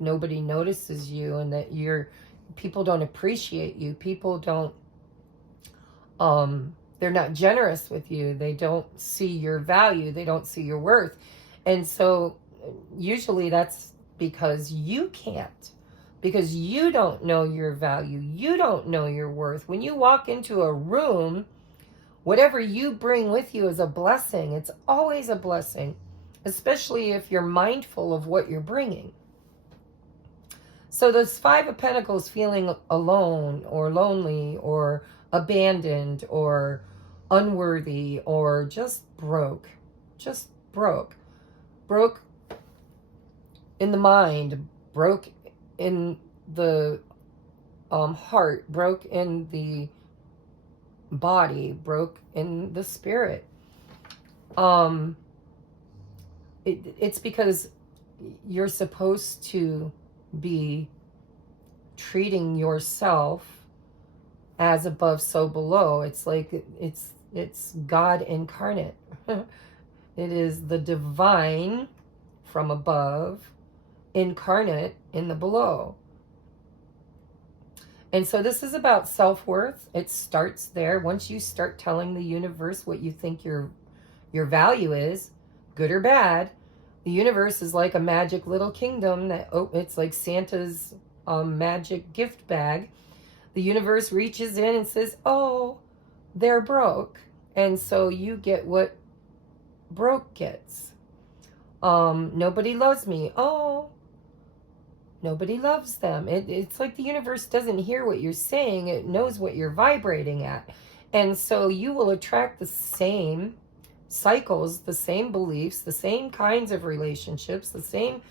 nobody notices you and that people don't appreciate you. People don't, they're not generous with you. They don't see your value. They don't see your worth. And so usually that's because you can't. Because you don't know your value. You don't know your worth. When you walk into a room, whatever you bring with you is a blessing. It's always a blessing, especially if you're mindful of what you're bringing. So those 5 of Pentacles, feeling alone or lonely or abandoned or unworthy or just broke in the mind, broke in the heart, broke in the body, broke in the spirit. It's because you're supposed to be treating yourself as above, so below. It's like it's God incarnate. It is the divine from above incarnate in the below. And so this is about self-worth. It starts there. Once you start telling the universe what you think your value is, good or bad, the universe is like a magic little kingdom that it's like Santa's magic gift bag. The universe reaches in and says, oh, they're broke. And so you get what broke gets. Nobody loves me. Oh, nobody loves them. It's like the universe doesn't hear what you're saying. It knows what you're vibrating at. And so you will attract the same cycles, the same beliefs, the same kinds of relationships, the same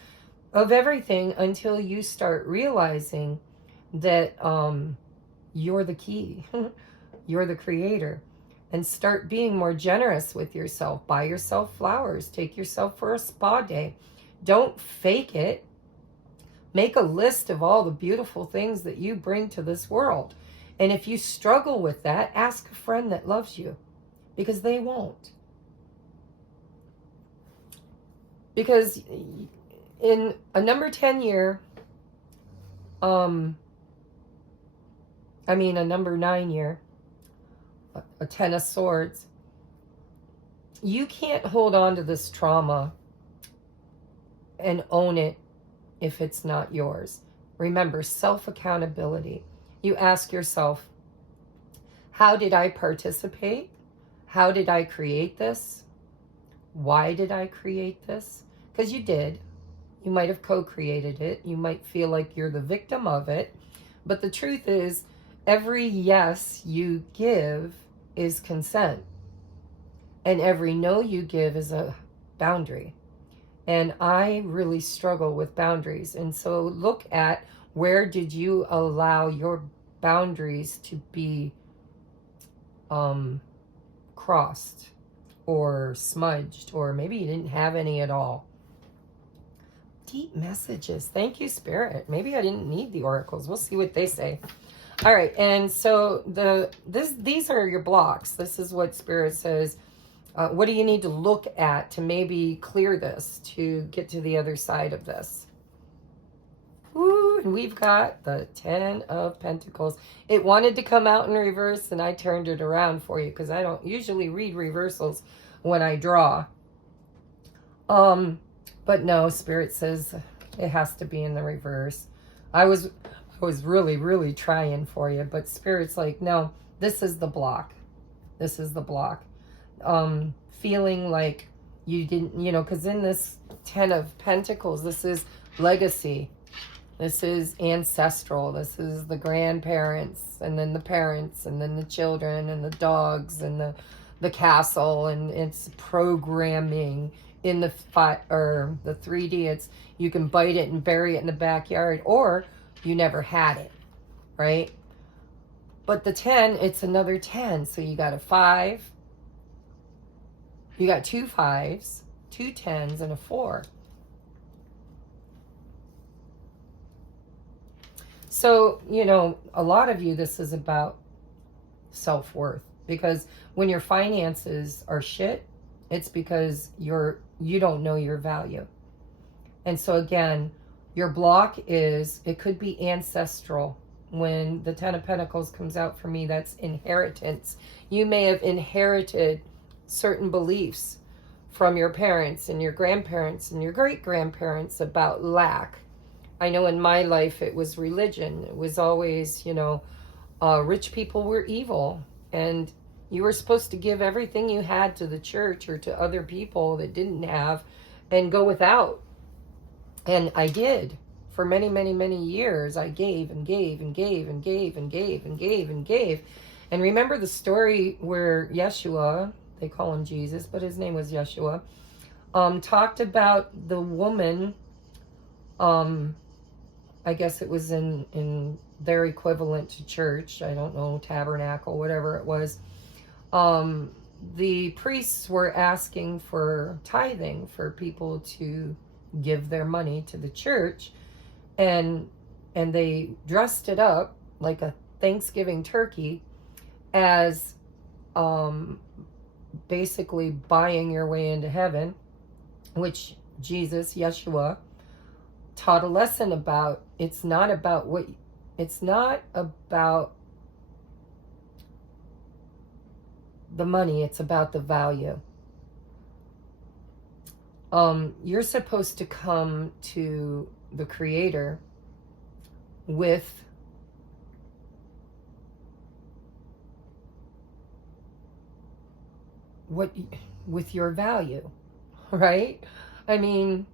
of everything, until you start realizing that you're the key. You're the creator. And start being more generous with yourself. Buy yourself flowers. Take yourself for a spa day. Don't fake it. Make a list of all the beautiful things that you bring to this world. And if you struggle with that, ask a friend that loves you, because they won't. Because in a number 10 year, a number 9 year, a 10 of swords, you can't hold on to this trauma and own it if it's not yours. Remember, self-accountability. You ask yourself, how did I participate? How did I create this? Why did I create this? Because you did. You might have co-created it. You might feel like you're the victim of it. But the truth is, every yes you give is consent. And every no you give is a boundary. And I really struggle with boundaries. And so look at, where did you allow your boundaries to be crossed or smudged, or maybe you didn't have any at all. Deep messages. Thank you, Spirit. Maybe I didn't need the oracles. We'll see what they say. All right, and so these are your blocks. This is what Spirit says. What do you need to look at to maybe clear this, to get to the other side of this? Woo, and we've got the 10 of Pentacles. It wanted to come out in reverse, and I turned it around for you, because I don't usually read reversals when I draw. But no, Spirit says it has to be in the reverse. I was really, really trying for you, but Spirit's like, no, this is the block. This is the block. Feeling like you didn't, because in this 10 of Pentacles, this is legacy. This is ancestral. This is the grandparents, and then the parents, and then the children, and the dogs, and the castle, and it's programming. In the 3D, it's, you can bite it and bury it in the backyard, or you never had it, right? But the 10, it's another 10. So you got a 5, you got 2 5s, 2 10s, and a 4. So, a lot of you, this is about self-worth, because when your finances are shit, it's because you don't know your value. And so again, your block is, it could be ancestral. When the 10 of Pentacles comes out for me, that's inheritance. You may have inherited certain beliefs from your parents and your grandparents and your great-grandparents about lack. I know in my life it was religion. It was always, rich people were evil, and you were supposed to give everything you had to the church or to other people that didn't have, and go without. And I did. For many, many, many years, I gave and gave and gave and gave and gave and gave and gave. And remember the story where Yeshua, they call him Jesus, but his name was Yeshua, talked about the woman, I guess it was in their equivalent to church, I don't know, tabernacle, whatever it was. The priests were asking for tithing for people to give their money to the church, and they dressed it up like a Thanksgiving turkey as basically buying your way into heaven, which Jesus, Yeshua, taught a lesson about. It's not about the money, it's about the value. You're supposed to come to the Creator with your value, right? I mean,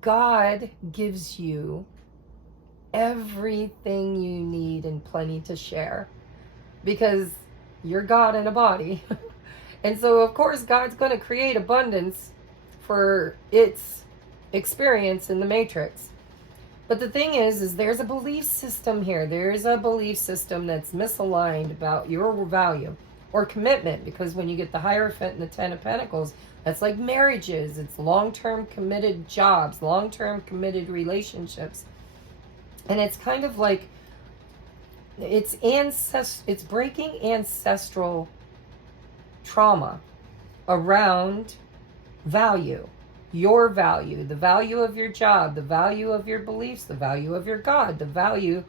God gives you everything you need and plenty to share, because you're God in a body. And so, of course, God's going to create abundance for its experience in the matrix. But the thing is there's a belief system here. There's a belief system that's misaligned about your value. or commitment, because when you get the Hierophant and the Ten of Pentacles, that's like marriages. It's long-term committed jobs, long-term committed relationships. And it's kind of like it's breaking ancestral trauma around value. Your value, the value of your job, the value of your beliefs, the value of your God, the value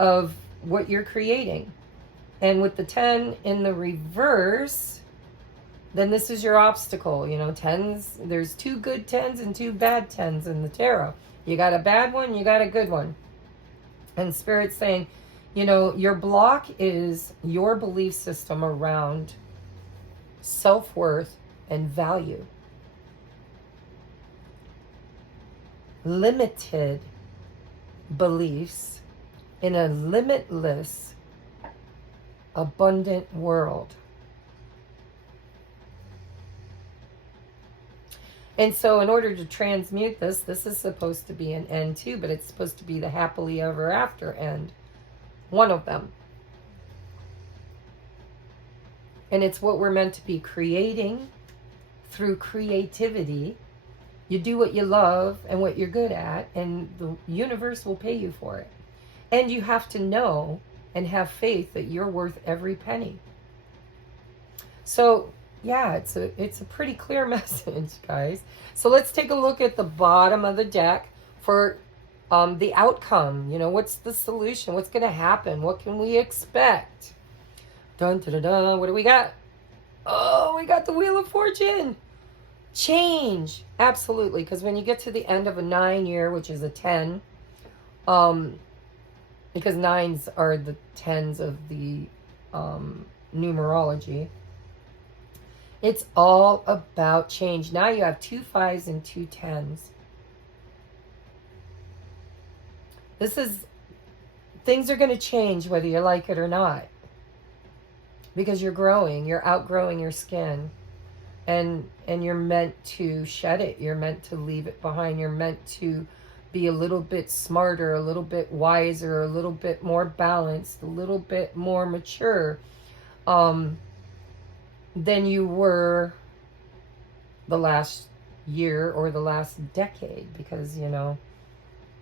of what you're creating. And with the 10 in the reverse, then this is your obstacle. You know, 10s, there's 2 good 10s and 2 bad 10s in the tarot. You got a bad one, you got a good one. And Spirit's saying, you know, your block is your belief system around self-worth and value. Limited beliefs in a limitless, abundant world. And so in order to transmute this is supposed to be an end too, but it's supposed to be the happily ever after end. One of them. And it's what we're meant to be creating through creativity. You do what you love and what you're good at, and the universe will pay you for it. And you have to know and have faith that you're worth every penny. So, yeah, it's a pretty clear message, guys. So let's take a look at the bottom of the deck for the outcome. You know, what's the solution? What's going to happen? What can we expect? Dun, dun, dun, dun. What do we got? Oh, we got the Wheel of Fortune. Change. Absolutely. Because when you get to the end of a 9 year, which is a 10, because 9s are the 10s of the numerology, it's all about change. Now you have 2 5s and 2 10s. This is, things are going to change whether you like it or not. Because you're growing, you're outgrowing your skin. And you're meant to shed it. You're meant to leave it behind. You're meant to be a little bit smarter, a little bit wiser, a little bit more balanced, a little bit more mature than you were the last year or the last decade. Because, you know,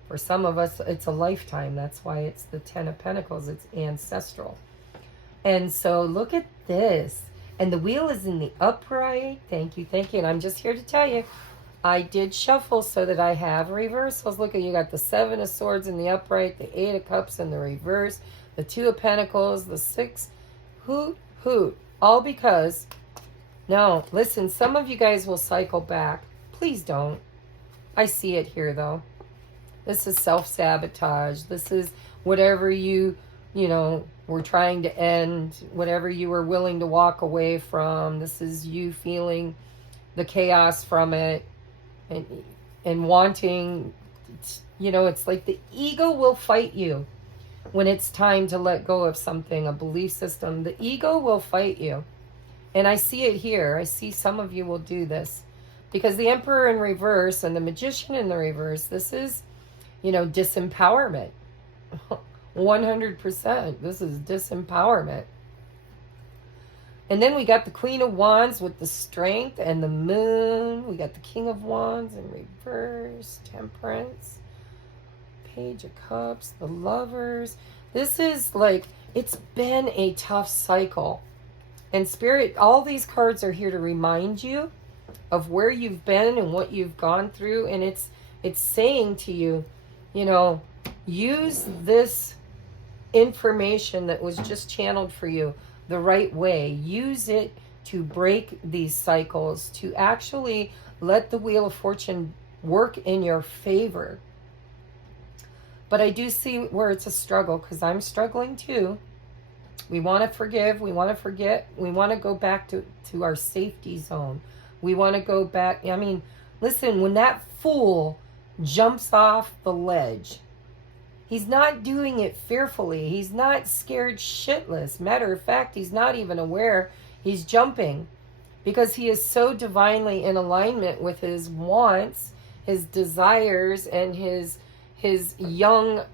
for some of us, it's a lifetime. That's why it's the 10 of Pentacles. It's ancestral. And so look at this. And the wheel is in the upright. Thank you, thank you. And I'm just here to tell you, I did shuffle so that I have reversals. Look at, you got the 7 of Swords in the upright, the 8 of Cups in the reverse, the 2 of Pentacles, the 6. Hoot, hoot. All because, no, listen, some of you guys will cycle back. Please don't. I see it here, though. This is self-sabotage. This is whatever you know, we're trying to end, whatever you were willing to walk away from. This is you feeling the chaos from it and wanting, you know, it's like the ego will fight you when it's time to let go of something, a belief system. The ego will fight you. And I see it here. I see some of you will do this because the Emperor in reverse and the Magician in the reverse, this is, you know, disempowerment. 100%. This is disempowerment. And then we got the Queen of Wands with the Strength and the Moon. We got the King of Wands in reverse, Temperance, Page of Cups, the Lovers. This is like, it's been a tough cycle. And Spirit, all these cards are here to remind you of where you've been and what you've gone through. And it's saying to you, you know, use this information that was just channeled for you the right way. Use it to break these cycles, to actually let the Wheel of Fortune work in your favor. But I do see where it's a struggle, because I'm struggling too. We want to forgive, we want to forget, we want to go back to our safety zone. We want to go back. I mean, listen, when that fool jumps off the ledge, he's not doing it fearfully. He's not scared shitless. Matter of fact, he's not even aware he's jumping, because he is so divinely in alignment with his wants, his desires, and his young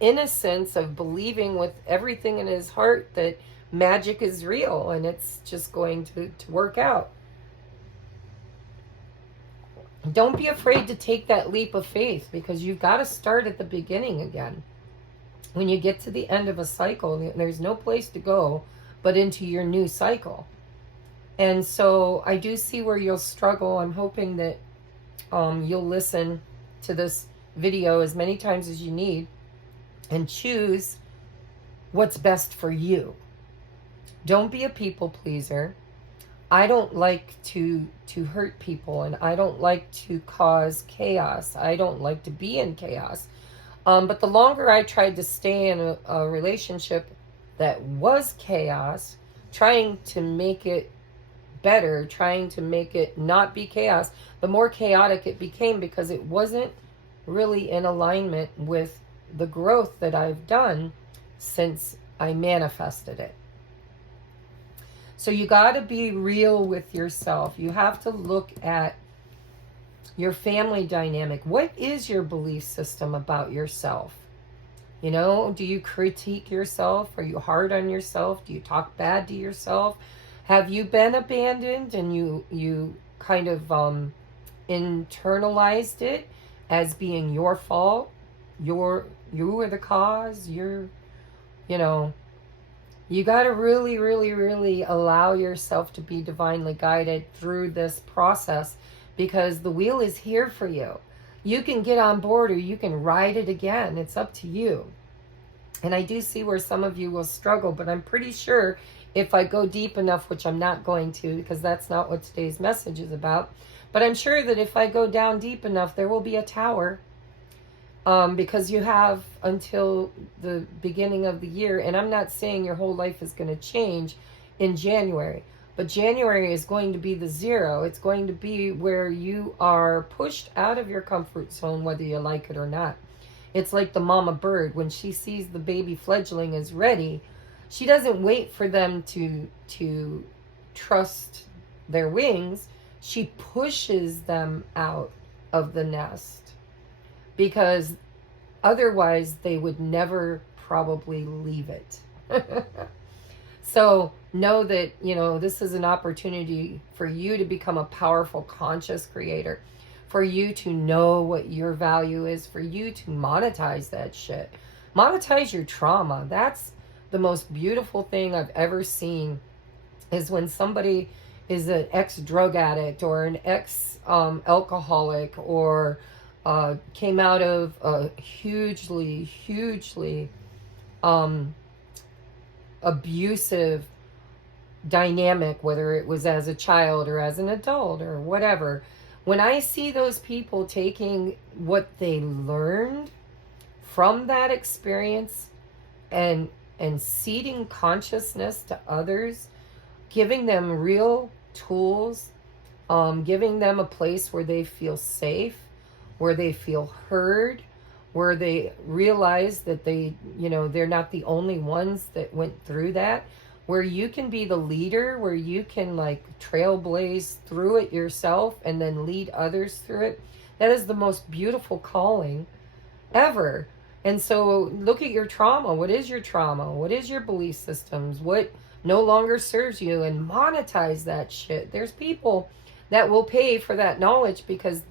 innocence of believing with everything in his heart that magic is real and it's just going to work out. Don't be afraid to take that leap of faith, because you've got to start at the beginning again. When you get to the end of a cycle, there's no place to go but into your new cycle. And so I do see where you'll struggle. I'm hoping that you'll listen to this video as many times as you need and choose what's best for you. Don't be a people pleaser. I don't like to hurt people, and I don't like to cause chaos. I don't like to be in chaos. But the longer I tried to stay in a relationship that was chaos, trying to make it better, trying to make it not be chaos, the more chaotic it became, because it wasn't really in alignment with the growth that I've done since I manifested it. So you got to be real with yourself. You have to look at your family dynamic. What is your belief system about yourself? You know, do you critique yourself? Are you hard on yourself? Do you talk bad to yourself? Have you been abandoned and you kind of internalized it as being your fault? You are the cause. You got to really, really, really allow yourself to be divinely guided through this process, because the wheel is here for you. You can get on board or you can ride it again. It's up to you. And I do see where some of you will struggle, but I'm pretty sure if I go deep enough, which I'm not going to, because that's not what today's message is about, but I'm sure that if I go down deep enough, there will be a tower. Because you have until the beginning of the year, and I'm not saying your whole life is going to change in January, but January is going to be the zero. It's going to be where you are pushed out of your comfort zone, whether you like it or not. It's like the mama bird. When she sees the baby fledgling is ready, she doesn't wait for them to trust their wings. She pushes them out of the nest, because otherwise they would never probably leave it. So know that, this is an opportunity for you to become a powerful, conscious creator, for you to know what your value is, for you to monetize that shit. Monetize your trauma. That's the most beautiful thing I've ever seen, is when somebody is an ex-drug addict or an ex-alcoholic, or came out of a hugely abusive dynamic, whether it was as a child or as an adult or whatever. When I see those people taking what they learned from that experience and seeding consciousness to others, giving them real tools, giving them a place where they feel safe, where they feel heard, where they realize that they're not the only ones that went through that, where you can be the leader, where you can trailblaze through it yourself and then lead others through it. That is the most beautiful calling ever. And so look at your trauma. What is your trauma? What is your belief systems? What no longer serves you? And monetize that shit. There's people that will pay for that knowledge, because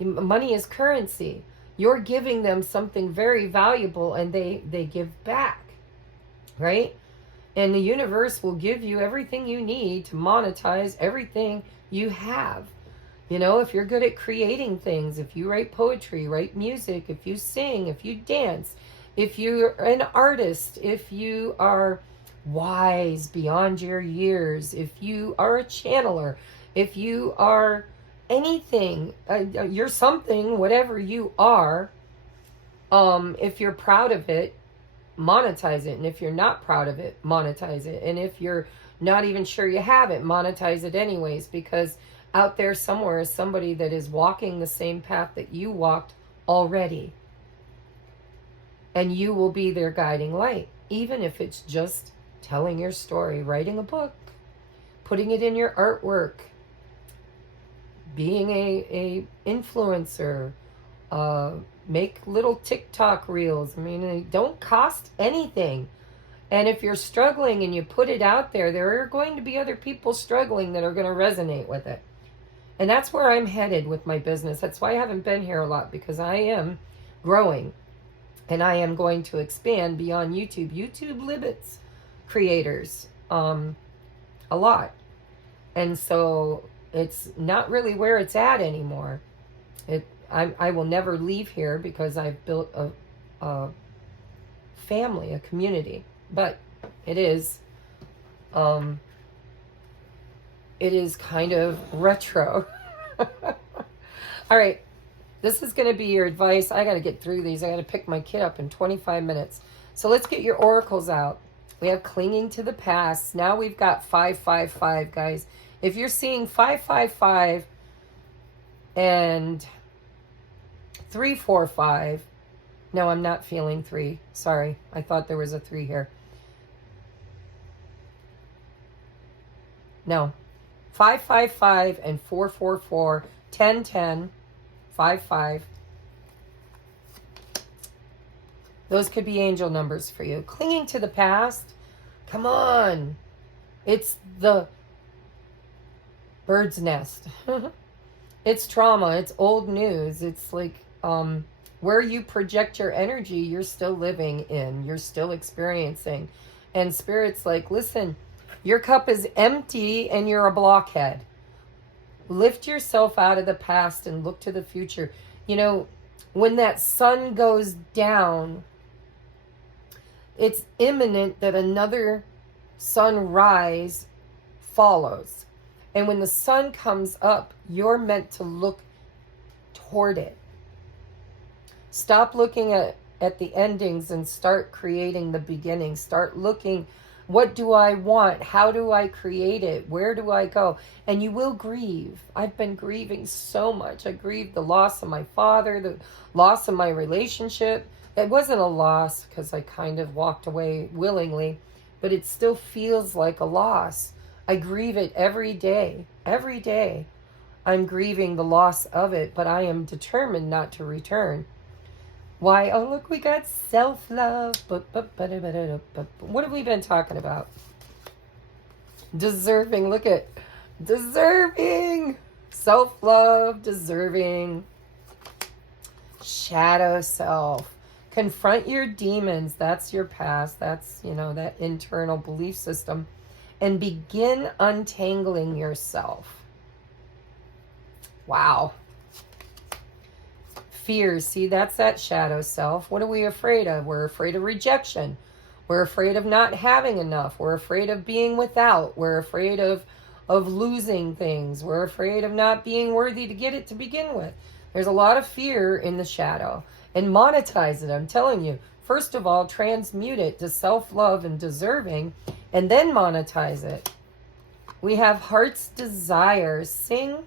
money is currency. You're giving them something very valuable, and they give back, right? And the universe will give you everything you need to monetize everything you have. If you're good at creating things, if you write poetry, write music, if you sing, if you dance, if you're an artist, if you are wise beyond your years, if you are a channeler, if you are anything, you're something, whatever you are, if you're proud of it, monetize it. And if you're not proud of it, monetize it. And if you're not even sure you have it, monetize it anyways, because out there somewhere is somebody that is walking the same path that you walked already. And you will be their guiding light, even if it's just telling your story, writing a book, putting it in your artwork, being a influencer, make little TikTok reels. I mean, they don't cost anything. And if you're struggling and you put it out there, there are going to be other people struggling that are going to resonate with it. And that's where I'm headed with my business. That's why I haven't been here a lot, because I am growing and I am going to expand beyond YouTube. YouTube limits creators a lot. And so it's not really where it's at anymore. I will never leave here because I've built a family, a community. But it is kind of retro. All right, this is going to be your advice. I got to get through these. I got to pick my kid up in 25 minutes. So let's get your oracles out. We have clinging to the past. Now we've got 555, guys. If you're seeing 555 and 345, no, I'm not feeling 3. Sorry, I thought there was a 3 here. No, 555 and 444, 1010, 55. Those could be angel numbers for you. Clinging to the past. Come on. It's the bird's nest. It's trauma. It's old news. It's like where you project your energy, you're still living in. You're still experiencing. And Spirit's like, listen, your cup is empty and you're a blockhead. Lift yourself out of the past and look to the future. You know, when that sun goes down, it's imminent that another sunrise follows. And when the sun comes up, you're meant to look toward it. Stop looking at the endings and start creating the beginning. Start looking, what do I want? How do I create it? Where do I go? And you will grieve. I've been grieving so much. I grieved the loss of my father, the loss of my relationship. It wasn't a loss because I kind of walked away willingly, but it still feels like a loss. I grieve it every day. Every day I'm grieving the loss of it, but I am determined not to return. Why? Oh, look, we got self-love. What have we been talking about? Deserving. Look at deserving. Self-love, deserving. Shadow self. Confront your demons. That's your past. That's, you know, that internal belief system. And begin untangling yourself. Wow. Fears. See, that's that shadow self. What are we afraid of? We're afraid of rejection. We're afraid of not having enough. We're afraid of being without. We're afraid of losing things. We're afraid of not being worthy to get it to begin with. There's a lot of fear in the shadow. And monetize it, I'm telling you. First of all, transmute it to self-love and deserving, and then monetize it. We have heart's desire. Sing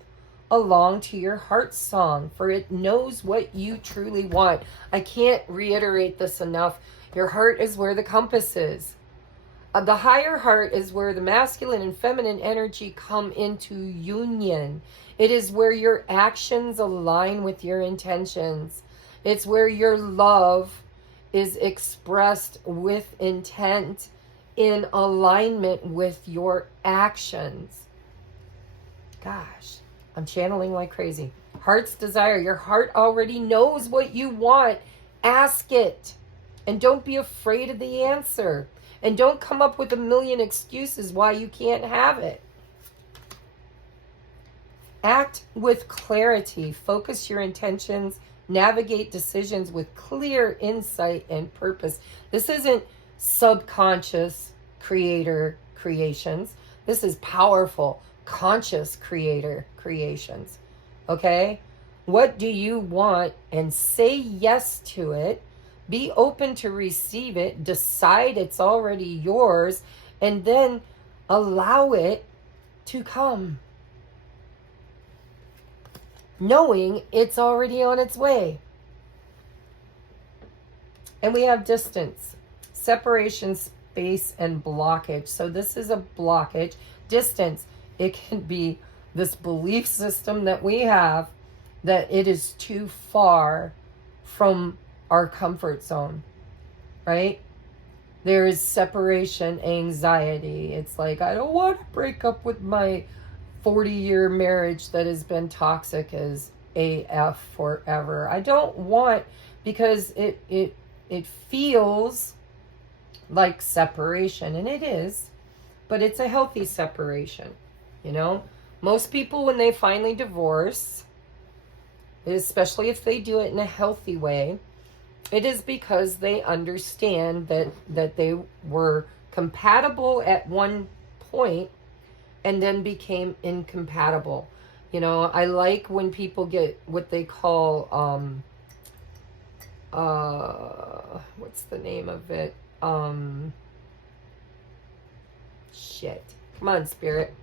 along to your heart song, for it knows what you truly want. I can't reiterate this enough. Your heart is where the compass is. The higher heart is where the masculine and feminine energy come into union. It is where your actions align with your intentions. It's where your love is expressed with intent in alignment with your actions. Gosh. I'm channeling like crazy. Heart's desire. Your heart already knows what you want. Ask it. And don't be afraid of the answer. And don't come up with a million excuses why you can't have it. Act with clarity. Focus your intentions. Navigate decisions with clear insight and purpose. This isn't subconscious creator creations. This is powerful conscious creator creations. Okay? What do you want? And say yes to it. Be open to receive it. Decide it's already yours. And then allow it to come. Knowing it's already on its way. And we have distance, separation, space, and blockage. So this is a blockage. Distance. It can be this belief system that we have that it is too far from our comfort zone, right? There is separation anxiety. It's like, I don't want to break up with my 40-year marriage that has been toxic as AF forever. I don't want, because it feels like separation, and it is, but it's a healthy separation, you know? Most people, when they finally divorce, especially if they do it in a healthy way, it is because they understand that they were compatible at one point and then became incompatible. You know, I like when people get what they call, what's the name of it? Shit. Come on, Spirit.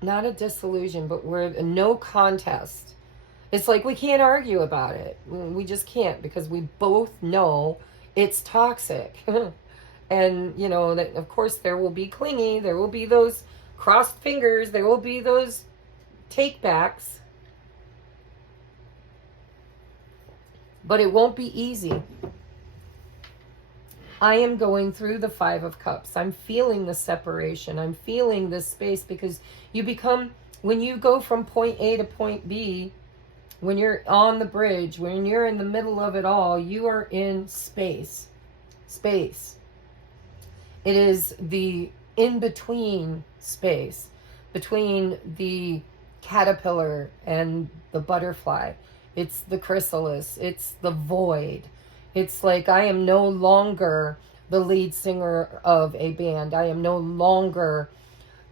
Not a disillusion, but we're a no contest. It's like we can't argue about it. We just can't, because we both know it's toxic. And, you know, that of course there will be clingy, there will be those crossed fingers, there will be those takebacks. But it won't be easy. I am going through the 5 of Cups. I'm feeling the separation. I'm feeling this space, because you become, when you go from point A to point B, when you're on the bridge, when you're in the middle of it all, you are in space. Space. It is the in-between space between the caterpillar and the butterfly. It's the chrysalis. It's the void. It's like, I am no longer the lead singer of a band. I am no longer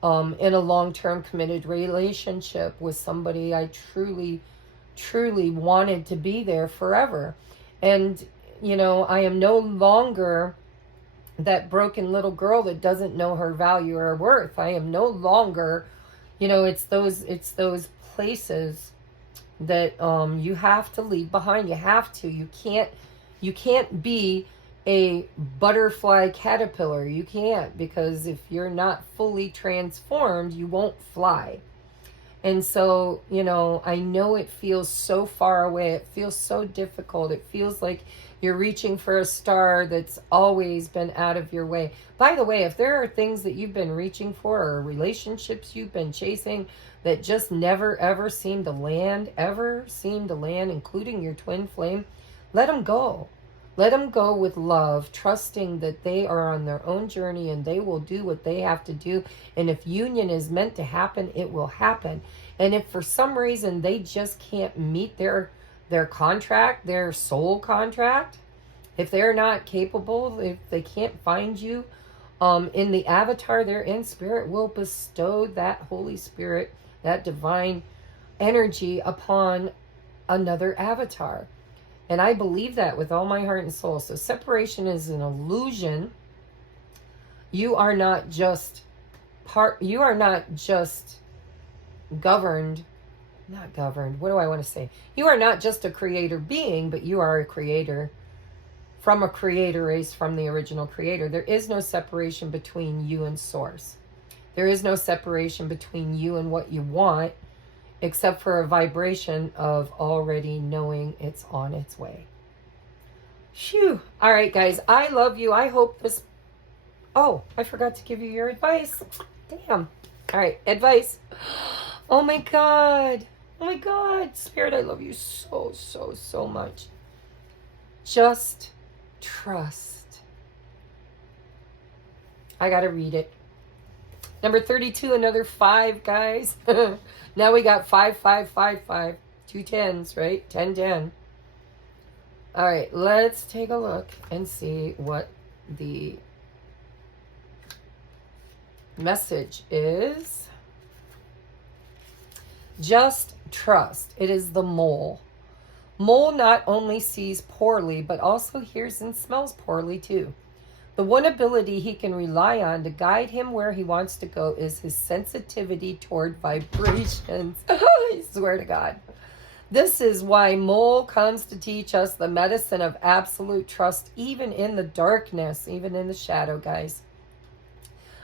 in a long-term committed relationship with somebody I truly, truly wanted to be there forever. And, you know, I am no longer that broken little girl that doesn't know her value or worth. I am no longer, you know, it's those places that you have to leave behind. You have to. You can't be a butterfly caterpillar. You can't, because if you're not fully transformed, you won't fly. And so, you know, I know it feels so far away. It feels so difficult. It feels like you're reaching for a star that's always been out of your way. By the way, if there are things that you've been reaching for, or relationships you've been chasing that just never, ever seem to land, including your twin flame, let them go. Let them go with love, trusting that they are on their own journey and they will do what they have to do. And if union is meant to happen, it will happen. And if for some reason they just can't meet their contract, their soul contract, if they're not capable, if they can't find you in the avatar they're in, Spirit will bestow that Holy Spirit, that divine energy upon another avatar. And I believe that with all my heart and soul. So separation is an illusion. You are not just governed, what do I want to say? You are not just a creator being, but you are a creator from a creator race, from the original creator. There is no separation between you and source. There is no separation between you and what you want, except for a vibration of already knowing it's on its way. Phew. All right, guys, I love you. I hope this... Oh, I forgot to give you your advice. Damn. All right, advice. Oh my God. Oh my God. Spirit, I love you so, so, so much. Just trust. I got to read it. Number 32, another 5, guys. Now we got 5, 5, 5, 5. 2 10s, right? 10, 10. All right, let's take a look and see what the message is. Just trust. It is the mole. Mole not only sees poorly, but also hears and smells poorly too. The one ability he can rely on to guide him where he wants to go is his sensitivity toward vibrations. I swear to God. This is why Mole comes to teach us the medicine of absolute trust, even in the darkness, even in the shadow, guys.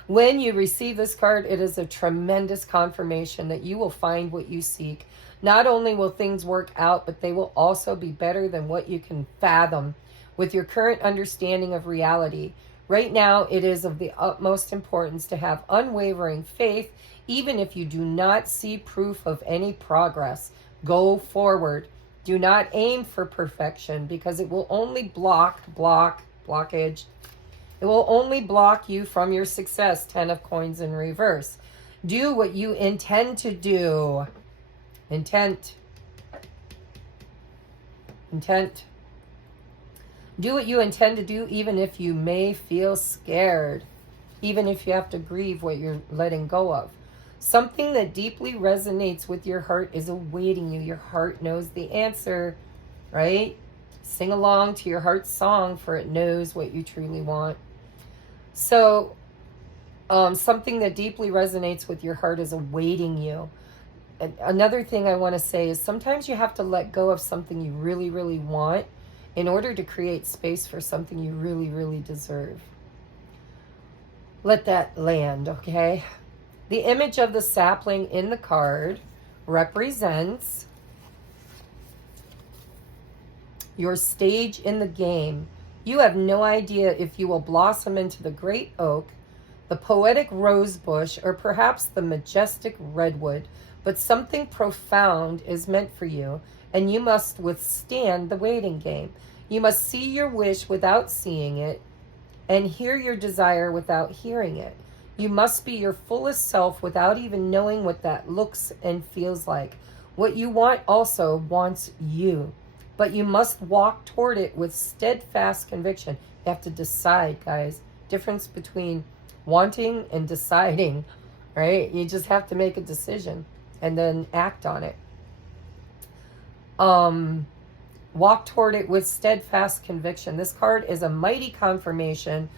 When you receive this card, it is a tremendous confirmation that you will find what you seek. Not only will things work out, but they will also be better than what you can fathom with your current understanding of reality. Right now, it is of the utmost importance to have unwavering faith, even if you do not see proof of any progress. Go forward. Do not aim for perfection, because it will only blockage. It will only block you from your success. 10 of coins in reverse. Do what you intend to do. Intent. Do what you intend to do, even if you may feel scared. Even if you have to grieve what you're letting go of. Something that deeply resonates with your heart is awaiting you. Your heart knows the answer, right? Sing along to your heart's song, for it knows what you truly want. So, something that deeply resonates with your heart is awaiting you. And another thing I want to say is sometimes you have to let go of something you really, really want in order to create space for something you really, really deserve. Let that land, okay? The image of the sapling in the card represents your stage in the game. You have no idea if you will blossom into the great oak, the poetic rose bush, or perhaps the majestic redwood, but something profound is meant for you, and you must withstand the waiting game. You must see your wish without seeing it, and hear your desire without hearing it. You must be your fullest self without even knowing what that looks and feels like. What you want also wants you, but you must walk toward it with steadfast conviction. You have to decide, guys. Difference between wanting and deciding, right? You just have to make a decision and then act on it. Walk toward it with steadfast conviction. This card is a mighty confirmation.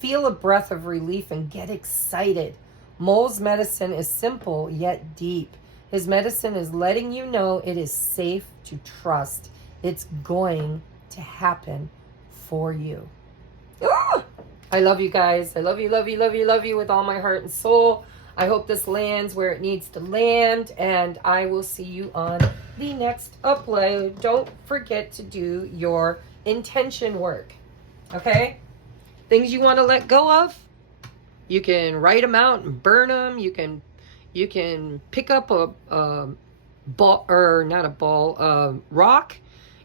Feel a breath of relief and get excited. Mole's medicine is simple yet deep. His medicine is letting you know it is safe to trust. It's going to happen for you. Ah! I love you guys. I love you, love you, love you, love you with all my heart and soul. I hope this lands where it needs to land, and I will see you on the next upload. Don't forget to do your intention work, okay? Things you want to let go of, you can write them out and burn them. You can pick up a ball, or not a ball, a rock.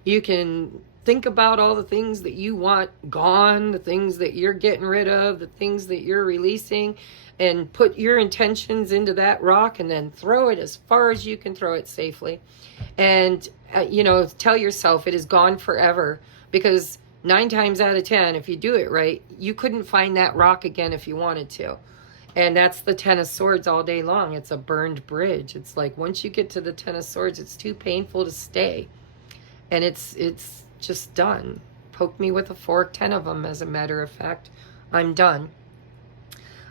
You can think about all the things that you want gone, the things that you're getting rid of, the things that you're releasing, and put your intentions into that rock, and then throw it as far as you can throw it safely. And, tell yourself it is gone forever, because 9 times out of 10, if you do it right, you couldn't find that rock again if you wanted to. And that's the 10 of Swords all day long. It's a burned bridge. It's like once you get to the 10 of Swords, it's too painful to stay. And it's just done. Poke me with a fork, 10 of them, as a matter of fact. I'm done.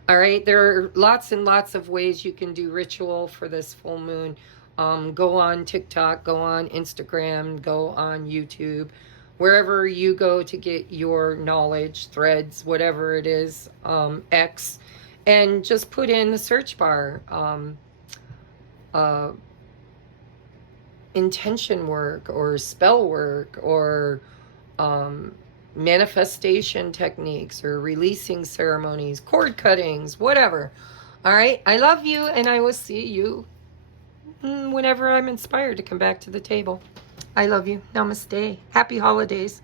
All right, there are lots and lots of ways you can do ritual for this full moon. Go on TikTok, go on Instagram, go on YouTube. Wherever you go to get your knowledge, Threads, whatever it is, X, and just put in the search bar, intention work or spell work or manifestation techniques or releasing ceremonies, cord cuttings, whatever. All right, I love you, and I will see you whenever I'm inspired to come back to the table. I love you. Namaste. Happy holidays.